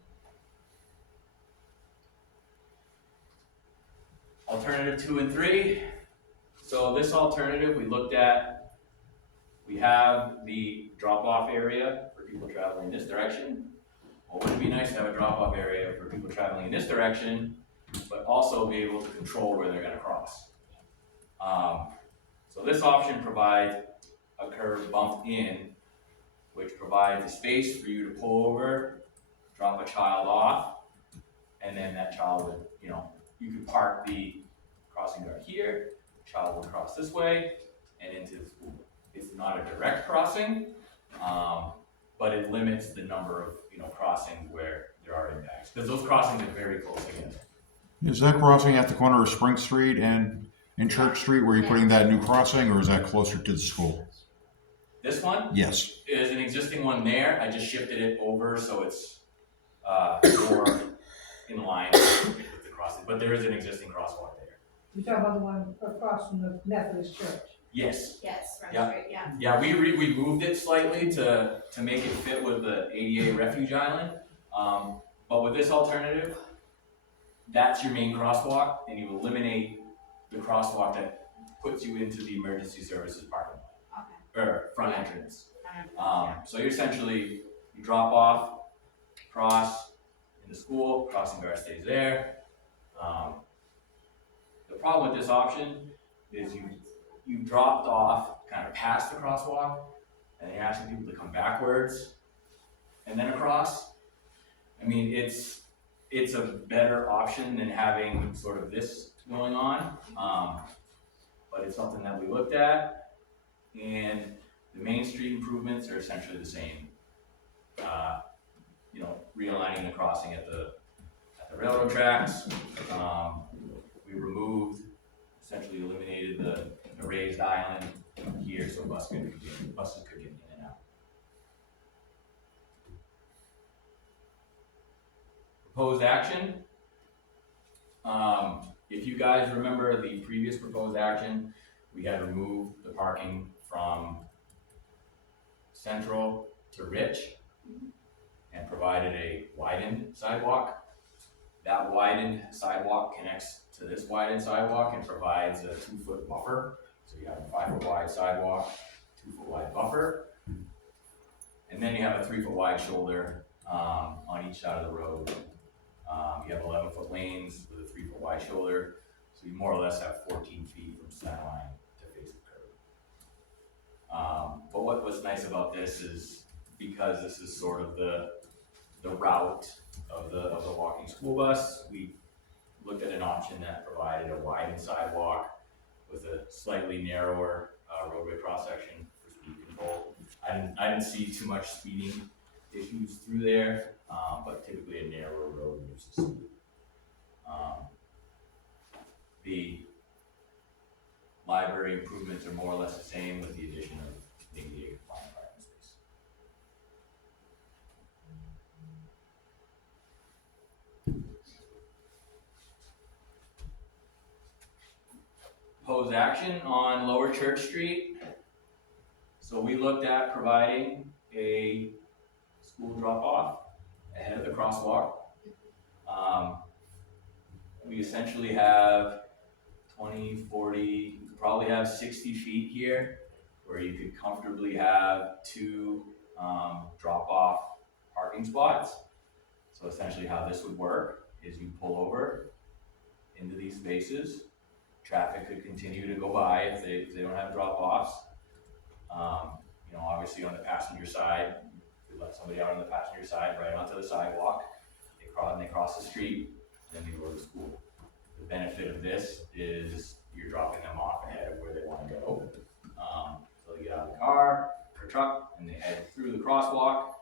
Alternative 2 and 3. So this alternative we looked at, we have the drop-off area for people traveling in this direction. Well, wouldn't it be nice to have a drop-off area for people traveling in this direction, but also be able to control where they're gonna cross? So this option provides a curb bump in, which provides a space for you to pull over, drop a child off, and then that child would, you could park the crossing guard here, child would cross this way and into the school. It's not a direct crossing, but it limits the number of, crossings where there are impacts, because those crossings are very close together. Is that crossing at the corner of Spring Street and Church Street where you're putting that new crossing, or is that closer to the school? This one? Yes. There's an existing one there, I just shifted it over so it's, more in line with the crossing, but there is an existing crosswalk there. You're talking about the one across from the Methodist church? Yes. Yes, Front Yeah. Street, yeah. Yeah, we moved it slightly to make it fit with the ADA refuge island. But with this alternative, that's your main crosswalk, and you eliminate the crosswalk that puts you into the emergency services parking lot, Okay. or front entrance. Yeah. So you're essentially, you drop off, cross in the school, crossing guard stays there. The problem with this option is you dropped off kind of past the crosswalk, and you're asking people to come backwards and then across. I mean, it's a better option than having sort of this going on, but it's something that we looked at, and the Main Street improvements are essentially the same. Realigning the crossing at the railroad tracks. We removed, essentially eliminated the raised island here so buses could get in and out. Proposed action. If you guys remember the previous proposed action, we had removed the parking from Central to Rich and provided a widened sidewalk. That widened sidewalk connects to this widened sidewalk and provides a 2-foot buffer. So you have a 5-foot wide sidewalk, 2-foot wide buffer. And then you have a 3-foot wide shoulder on each side of the road. You have 11-foot lanes with a 3-foot wide shoulder. So you more or less have 14 feet from center line to face the curb. But what's nice about this is, because this is sort of the route of the walking school bus, we looked at an option that provided a widened sidewalk with a slightly narrower roadway cross section for speed control. I didn't see too much speeding issues through there, but typically a narrower road reduces speed. The library improvements are more or less the same with the addition of ADA compliant parking space. Proposed action on Lower Church Street. So we looked at providing a school drop-off ahead of the crosswalk. We essentially have 20, 40, you could probably have 60 feet here, where you could comfortably have 2 drop-off parking spots. So essentially how this would work is you pull over into these spaces. Traffic could continue to go by if they don't have drop-offs. Obviously on the passenger side, you let somebody out on the passenger side right onto the sidewalk. They cross the street, and then they go to school. The benefit of this is you're dropping them off ahead of where they want to go. So they get out of the car or truck and they head through the crosswalk,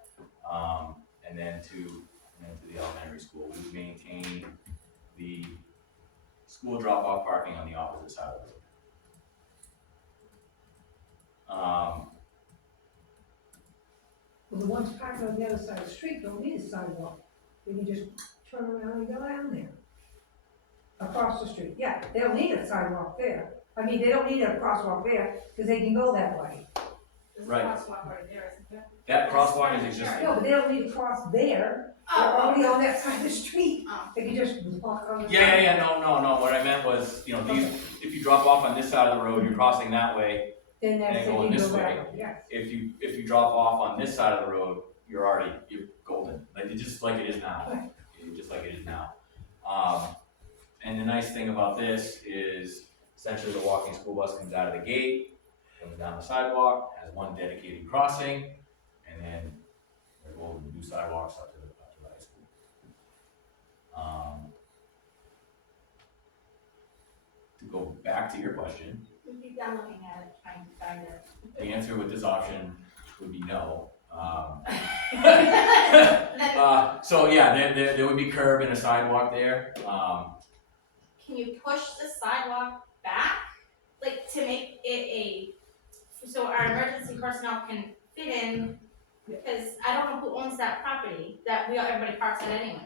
and then to the elementary school. We maintain the school drop-off parking on the opposite side of the road. Well, the ones parked on the other side of the street don't need a sidewalk. They can just turn around and go down there. Across the street, yeah, they don't need a sidewalk there. I mean, they don't need a crosswalk there, because they can go that way. There's Right. a crosswalk right there, isn't there? That crosswalk is existing. No, but they don't need to cross there. They're Oh, already on that side of the street. Oh. They can just walk on the Yeah, side. no. What I meant was, if you drop off on this side of the road, you're crossing that way. Then that's, And they going can this go that way. way, yes. If you drop off on this side of the road, you're golden. Like it's just like it is now. Right. Just like it is now. And the nice thing about this is essentially the walking school bus comes out of the gate, comes down the sidewalk, has one dedicated crossing, and then they're going to do sidewalks up to the high school. go back to your question, I'm looking at it, trying to find it. the answer with this option would be no. So yeah, there would be curb and a sidewalk there. Can you push the sidewalk back, like to make it so our emergency personnel can fit in? Because I don't know who owns that property that everybody parks at anyways.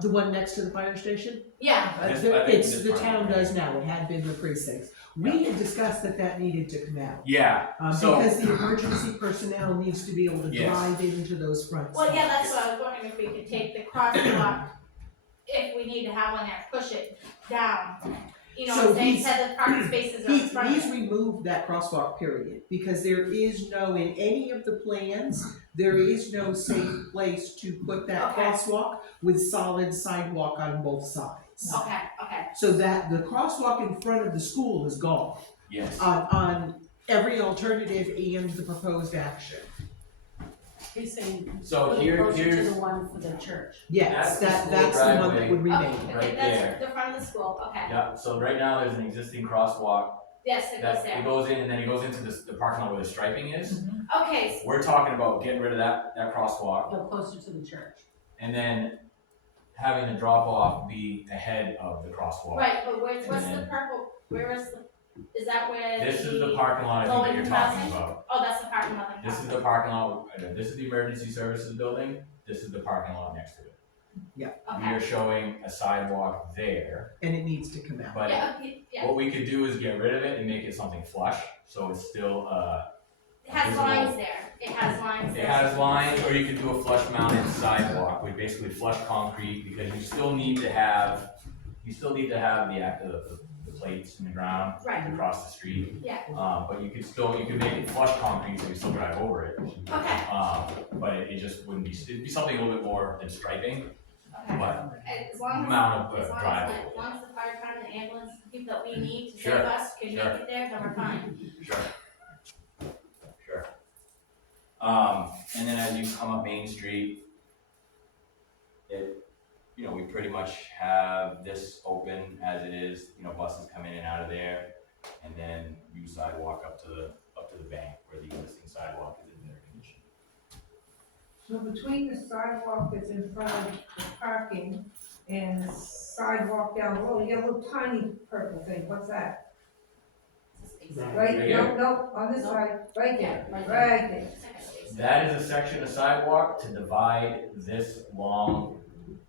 The one next to the fire station? Yeah, I think It's, this the part- town does now, it had been the precincts. We had discussed that needed to come out. Yeah, so Because the emergency personnel needs to be able to Yes. drive into those front well, yeah, spots. that's what I was wondering, if we could take the crosswalk, if we need to have one there, push it down. You know, So what I'm saying, he's- said the parking spaces are in front of He's it. removed that crosswalk period, because there is no, in any of the plans, there is no safe place to put that Okay. crosswalk with solid sidewalk on both sides. Okay, okay, So that the crosswalk in front of the school is gone yes, on every alternative and the proposed action. He's saying, so put it here, closer to here's, the one for the church. Yes, That's the that's school the one that driveway. would remain. okay, Right that's there. the front of the school, okay, yeah, so right now there's an existing crosswalk yes, it goes that, there. it goes in and then it goes into the parking lot where the striping is. Okay, We're talking about getting rid of that crosswalk Go closer to the church. and then having the drop off be ahead of the crosswalk. right, but what's the And then- purple, where is is that where This is the parking lot I Oh, think that in you're Groveton? talking about. Oh, that's the parking lot. in This is Groveton. the parking lot, this is the emergency services building, this is the parking lot next to it. We Okay, are showing a sidewalk there, And it needs to come out. but yeah, okay, yeah, what we could do is get rid of it and make it something flush, so it's still, it has visible. lines there, it has lines there. it has lines, or you could do a flush mounted sidewalk with basically flush concrete, because you still need to have the plates in the ground Right, across the street. yeah, But you could make it flush concrete so you still drive over it. okay, But it just wouldn't be, it'd be something a little bit more than striping, okay. but As long amount of as, drive. as long as the fire department, the ambulance, the people that we need to Sure, save us can sure. make it there, then we're fine. Sure. Sure. And then as you come up Main Street, we pretty much have this open as it is, buses come in and out of there. And then you sidewalk up to the bank where the existing sidewalk is in better condition. So between the sidewalk that's in front of the parking and the sidewalk down below, you got a little tiny purple thing, what's that? It's a space. Right. Right, Right here? no, on this No. side, right there, Right right there. It's like a space. That is a section of sidewalk to divide this long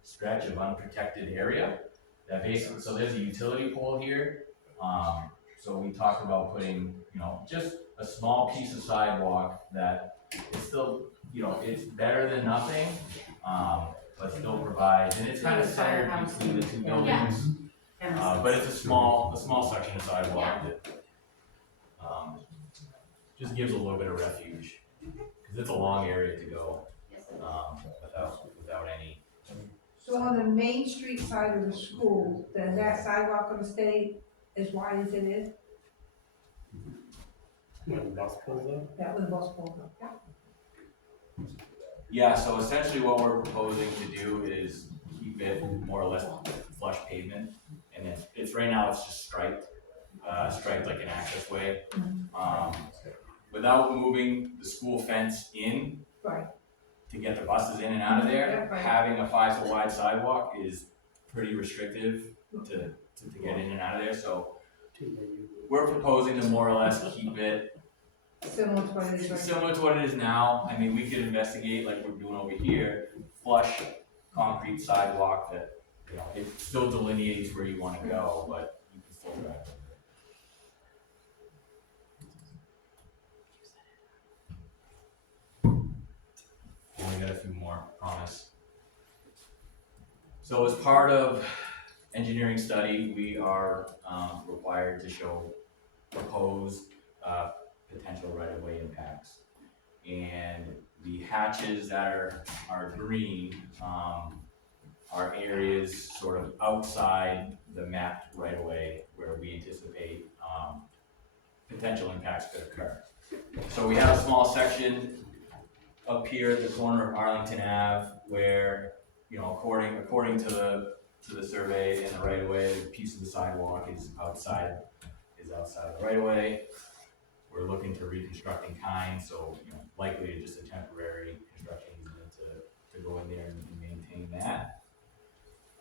stretch of unprotected area. That basically, so there's a utility pole here. So we talked about putting, just a small piece of sidewalk that is still, it's better than nothing, but still provides, and it's kind of centered between the two buildings. But it's a small section of sidewalk that, just gives a little bit of refuge, cause it's a long area to go, Yes. without any. So on the Main Street side of the school, does that sidewalk gonna stay as wide as it is? When the bus pulls up. That was bus pulled up. Yeah, so essentially what we're proposing to do is keep it more or less flush pavement, and it's right now it's just striped like an access way. Without moving the school fence in Right. to get the buses in and out of there, Yeah, right. having a 5-foot wide sidewalk is pretty restrictive to get in and out of there, so we're proposing to more or less keep it Similar to what it is right now. similar to what it is now. I mean, we could investigate like we're doing over here, flush concrete sidewalk that, it still delineates where you wanna go, but you can still drive over it. Only got a few more, promise. So as part of engineering study, we are required to show proposed potential right-of-way impacts. And the hatches that are green are areas sort of outside the mapped right-of-way where we anticipate potential impacts could occur. So we have a small section up here at the corner of Arlington Ave where, according to to the survey and the right of way. The piece of the sidewalk is outside of the right of way. We're looking to reconstruct in kind, so likely just a temporary construction easement to go in there and maintain that.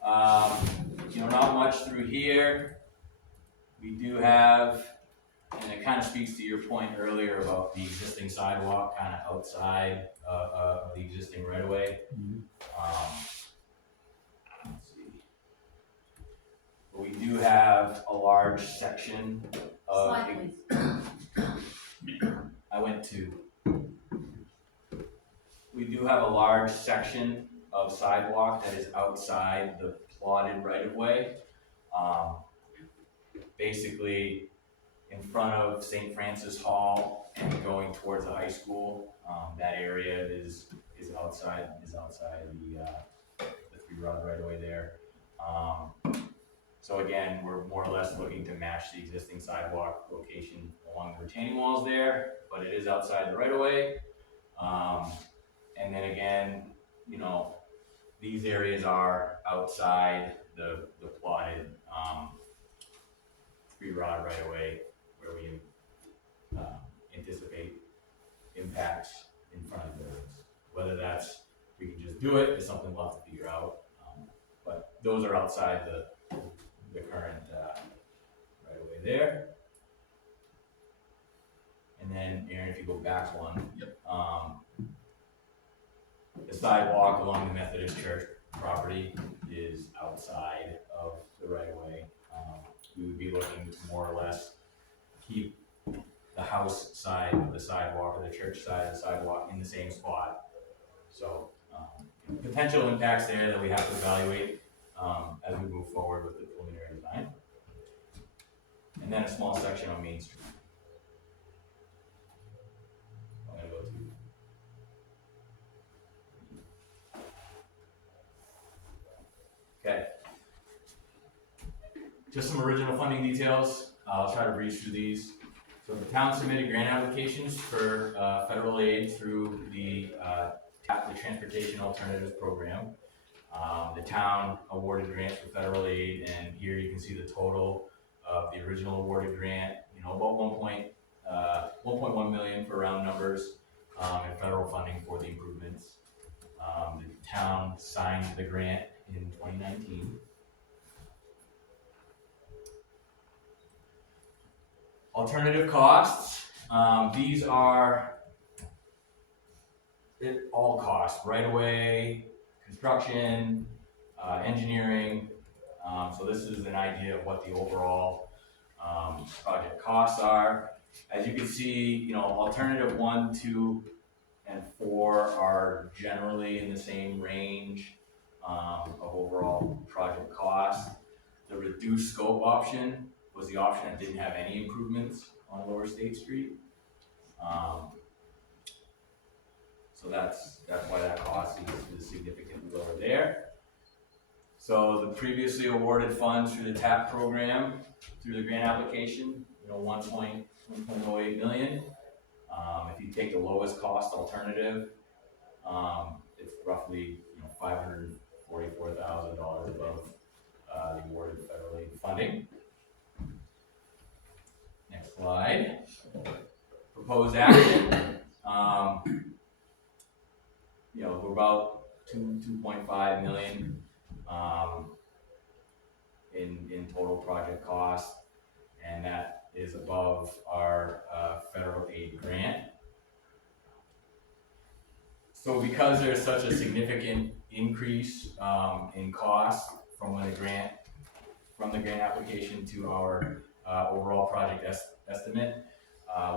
Not much through here. We do have, and it kind of speaks to your point earlier about the existing sidewalk kind of outside of the existing right of way. Let's see. We do have a large section of. Slide, please. I went to. We do have a large section of sidewalk that is outside the plotted right of way. Basically, in front of St. Francis Hall and going towards the high school, that area is outside the 3-rod right of way there. So again, we're more or less looking to match the existing sidewalk location along the retaining walls there, but it is outside the right of way. And then again, these areas are outside the plotted 3-rod right of way where we anticipate impacts in front of the buildings. Whether we can just do it is something we'll have to figure out. But those are outside the current right of way there. And then Aaron, if you go back one, the sidewalk along the Methodist Church property is outside of the right of way. We would be looking to more or less keep the house side of the sidewalk or the church side of the sidewalk in the same spot. So potential impacts there that we have to evaluate as we move forward with the preliminary design. And then a small section on Main Street. I'm gonna go to. Okay. Just some original funding details. I'll try to breeze through these. So the town submitted grant applications for federal aid through the Transportation Alternatives Program. The town awarded grants for federal aid, and here you can see the total of the original awarded grant. About 1.1 million for round numbers, and federal funding for the improvements. The town signed the grant in 2019. Alternative costs, these are all costs, right away, construction, engineering. So this is an idea of what the overall project costs are. As you can see, alternative 1, 2, and 4 are generally in the same range of overall project cost. The reduced scope option was the option that didn't have any improvements on Lower State Street. So that's why that cost is significantly lower there. So the previously awarded funds through the TAP program, through the grant application, 1.08 million. If you take the lowest cost alternative, it's roughly $544,000 above the awarded federal aid funding. Next slide. Proposed action. We're about 2.5 million in total project cost, and that is above our federal aid grant. So because there's such a significant increase in cost from the grant application to our overall project estimate,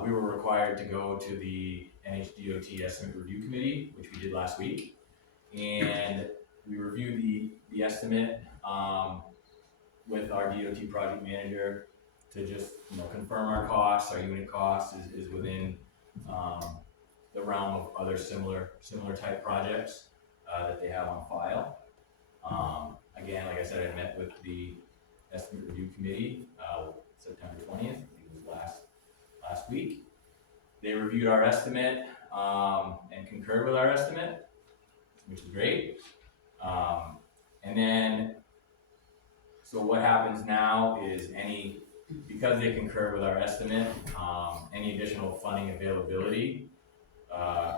we were required to go to the NHDOT Estimate Review Committee, which we did last week, and we reviewed the estimate with our DOT project manager to just confirm our costs, our unit cost is within the realm of other similar type projects that they have on file. Again, like I said, I met with the Estimate Review Committee September 20th, I think it was last week. They reviewed our estimate and concurred with our estimate, which is great. And then So what happens now is because they concur with our estimate, any additional funding availability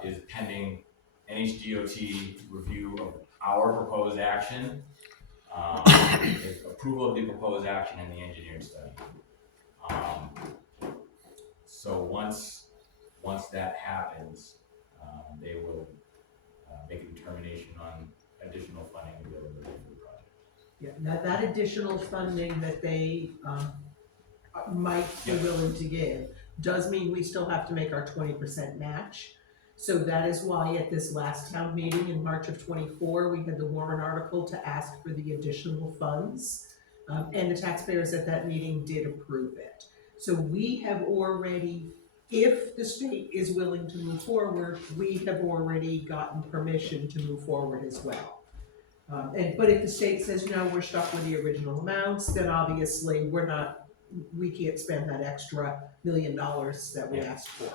is pending NHDOT review of our proposed action, approval of the proposed action and the engineering study. So once that happens, they will make a determination on additional funding availability for the project. Yeah, that additional funding that they, might be Yeah. willing to give does mean we still have to make our 20% match. So that is why at this last town meeting in March of '24, we had the warrant article to ask for the additional funds. And the taxpayers at that meeting did approve it. So we have already, if the state is willing to move forward, we have already gotten permission to move forward as well. But if the state says, no, we're stuck with the original amounts, then obviously we can't spend that extra $1 million that we asked for.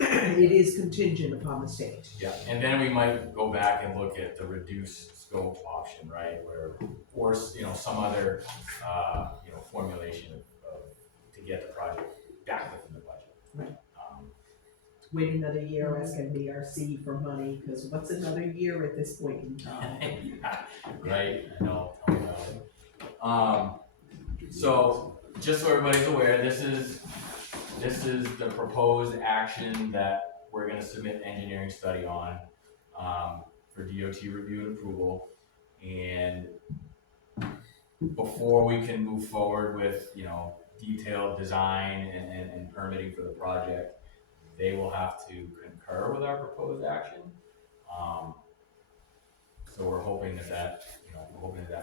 It is contingent upon the state. Yeah, and then we might go back and look at the reduced scope option, right, or some other, formulation to get the project back within the budget. Right. Wait another year, ask NBRC for money, because what's another year at this point in time? Right, I know, tell me about it. So, just so everybody's aware, this is the proposed action that we're gonna submit engineering study on, for DOT review and approval. And before we can move forward with, detailed design and permitting for the project, they will have to concur with our proposed action. So we're hoping that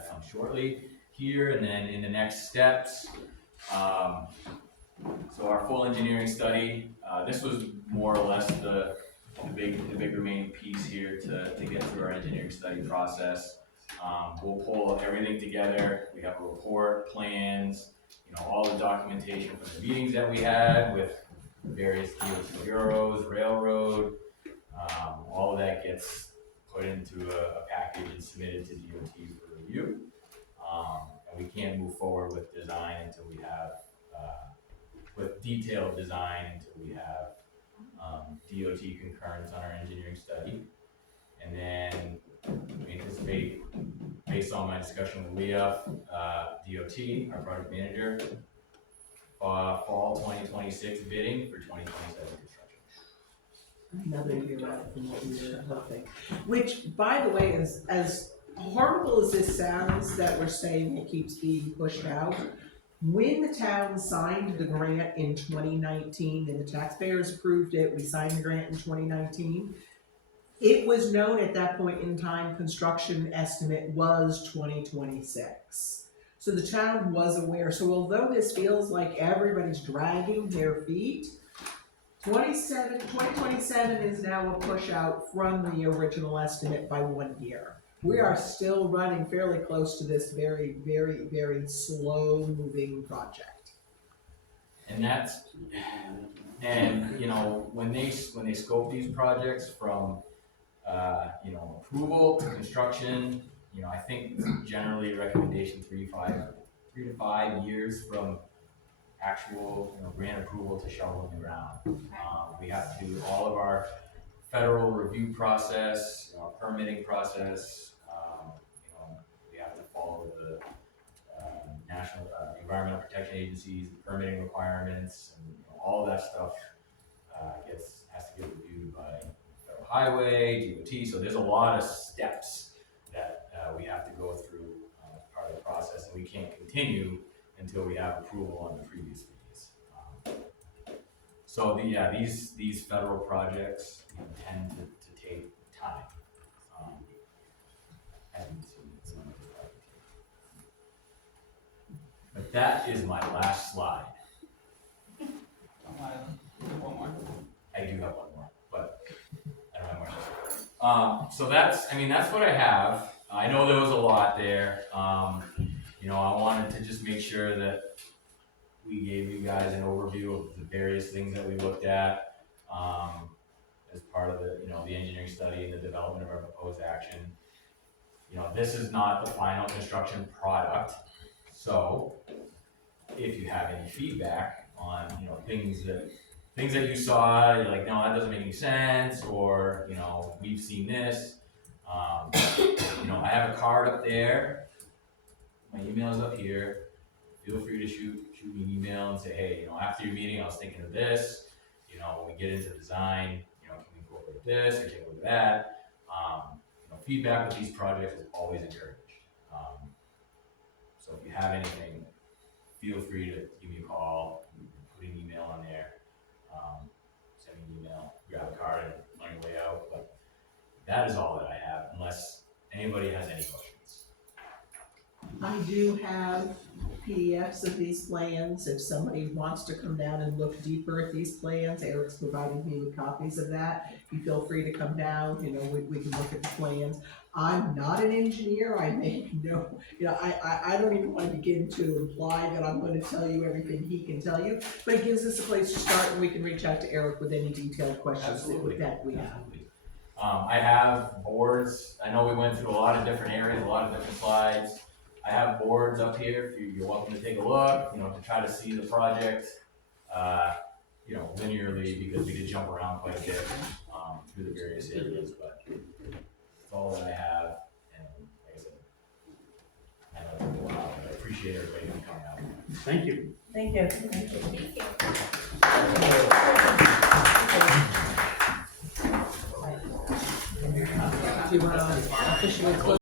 comes shortly here, and then in the next steps, so our full engineering study, this was more or less the big remaining piece here to get through our engineering study process. We'll pull everything together. We have a report, plans, all the documentation from the meetings that we had with various DOT bureaus, railroad, all of that gets put into a package and submitted to DOT for review. And we can't move forward with design until we have, with detailed design until we have DOT concurrence on our engineering study. And then we anticipate, based on my discussion with Leah, DOT, our project manager, fall 2026 bidding for 2027 construction. Another year out from what we were hoping. Which, by the way, is as horrible as this sounds that we're saying it keeps being pushed out, when the town signed the grant in 2019 and the taxpayers approved it, we signed the grant in 2019, it was known at that point in time, construction estimate was 2026. So the town was aware. So although this feels like everybody's dragging their feet, 2027 is now a push out from the original estimate by 1 year. We are still running fairly close to this very, very, very slow moving project. And when they scope these projects from, approval to construction, I think generally recommendation 3 to 5 years from actual, grant approval to shovel in the ground. We have to do all of our federal review process, permitting process. We have to follow the national environmental protection agencies, permitting requirements, and all of that stuff has to get reviewed by federal highway, DOT. So there's a lot of steps that we have to go through as part of the process, and we can't continue until we have approval on the previous fees. So these federal projects tend to take time. As you can see, some of these projects. But that is my last slide. I do have one more, but I don't have more. So that's what I have. I know there was a lot there. I wanted to just make sure that we gave you guys an overview of the various things that we looked at as part of the engineering study and the development of our proposed action. This is not the final construction product. So, if you have any feedback on, you know, things that you saw, you're like, no, that doesn't make any sense, or, you know, we've seen this. You know, I have a card up there. My email is up here. Feel free to shoot me an email and say, hey, you know, after your meeting, I was thinking of this. You know, when we get into design, you know, can we incorporate this or can we incorporate that? You know, feedback with these projects is always encouraged. So if you have anything, feel free to give me a call, put an email on there, send me an email, grab a card and on your way out. But that is all that I have, unless anybody has any questions. I do have PDFs of these plans, if somebody wants to come down and look deeper at these plans, Eric's provided me with copies of that. You feel free to come down, you know, we can look at the plans. I'm not an engineer, I make no, you know, I don't even wanna begin to imply that I'm gonna tell you everything he can tell you, but it gives us a place to start and we can reach out to Eric with any detailed questions Absolutely. that we have. Absolutely. I have boards. I know we went through a lot of different areas, a lot of different slides. I have boards up here. If you're welcome to take a look, you know, to try to see the project, you know, linearly, because we did jump around quite a bit through the various areas. But that's all that I have. And like I said, I know it's been a while, but I appreciate everybody coming out. Thank you. Thank you. Do you wanna officially close?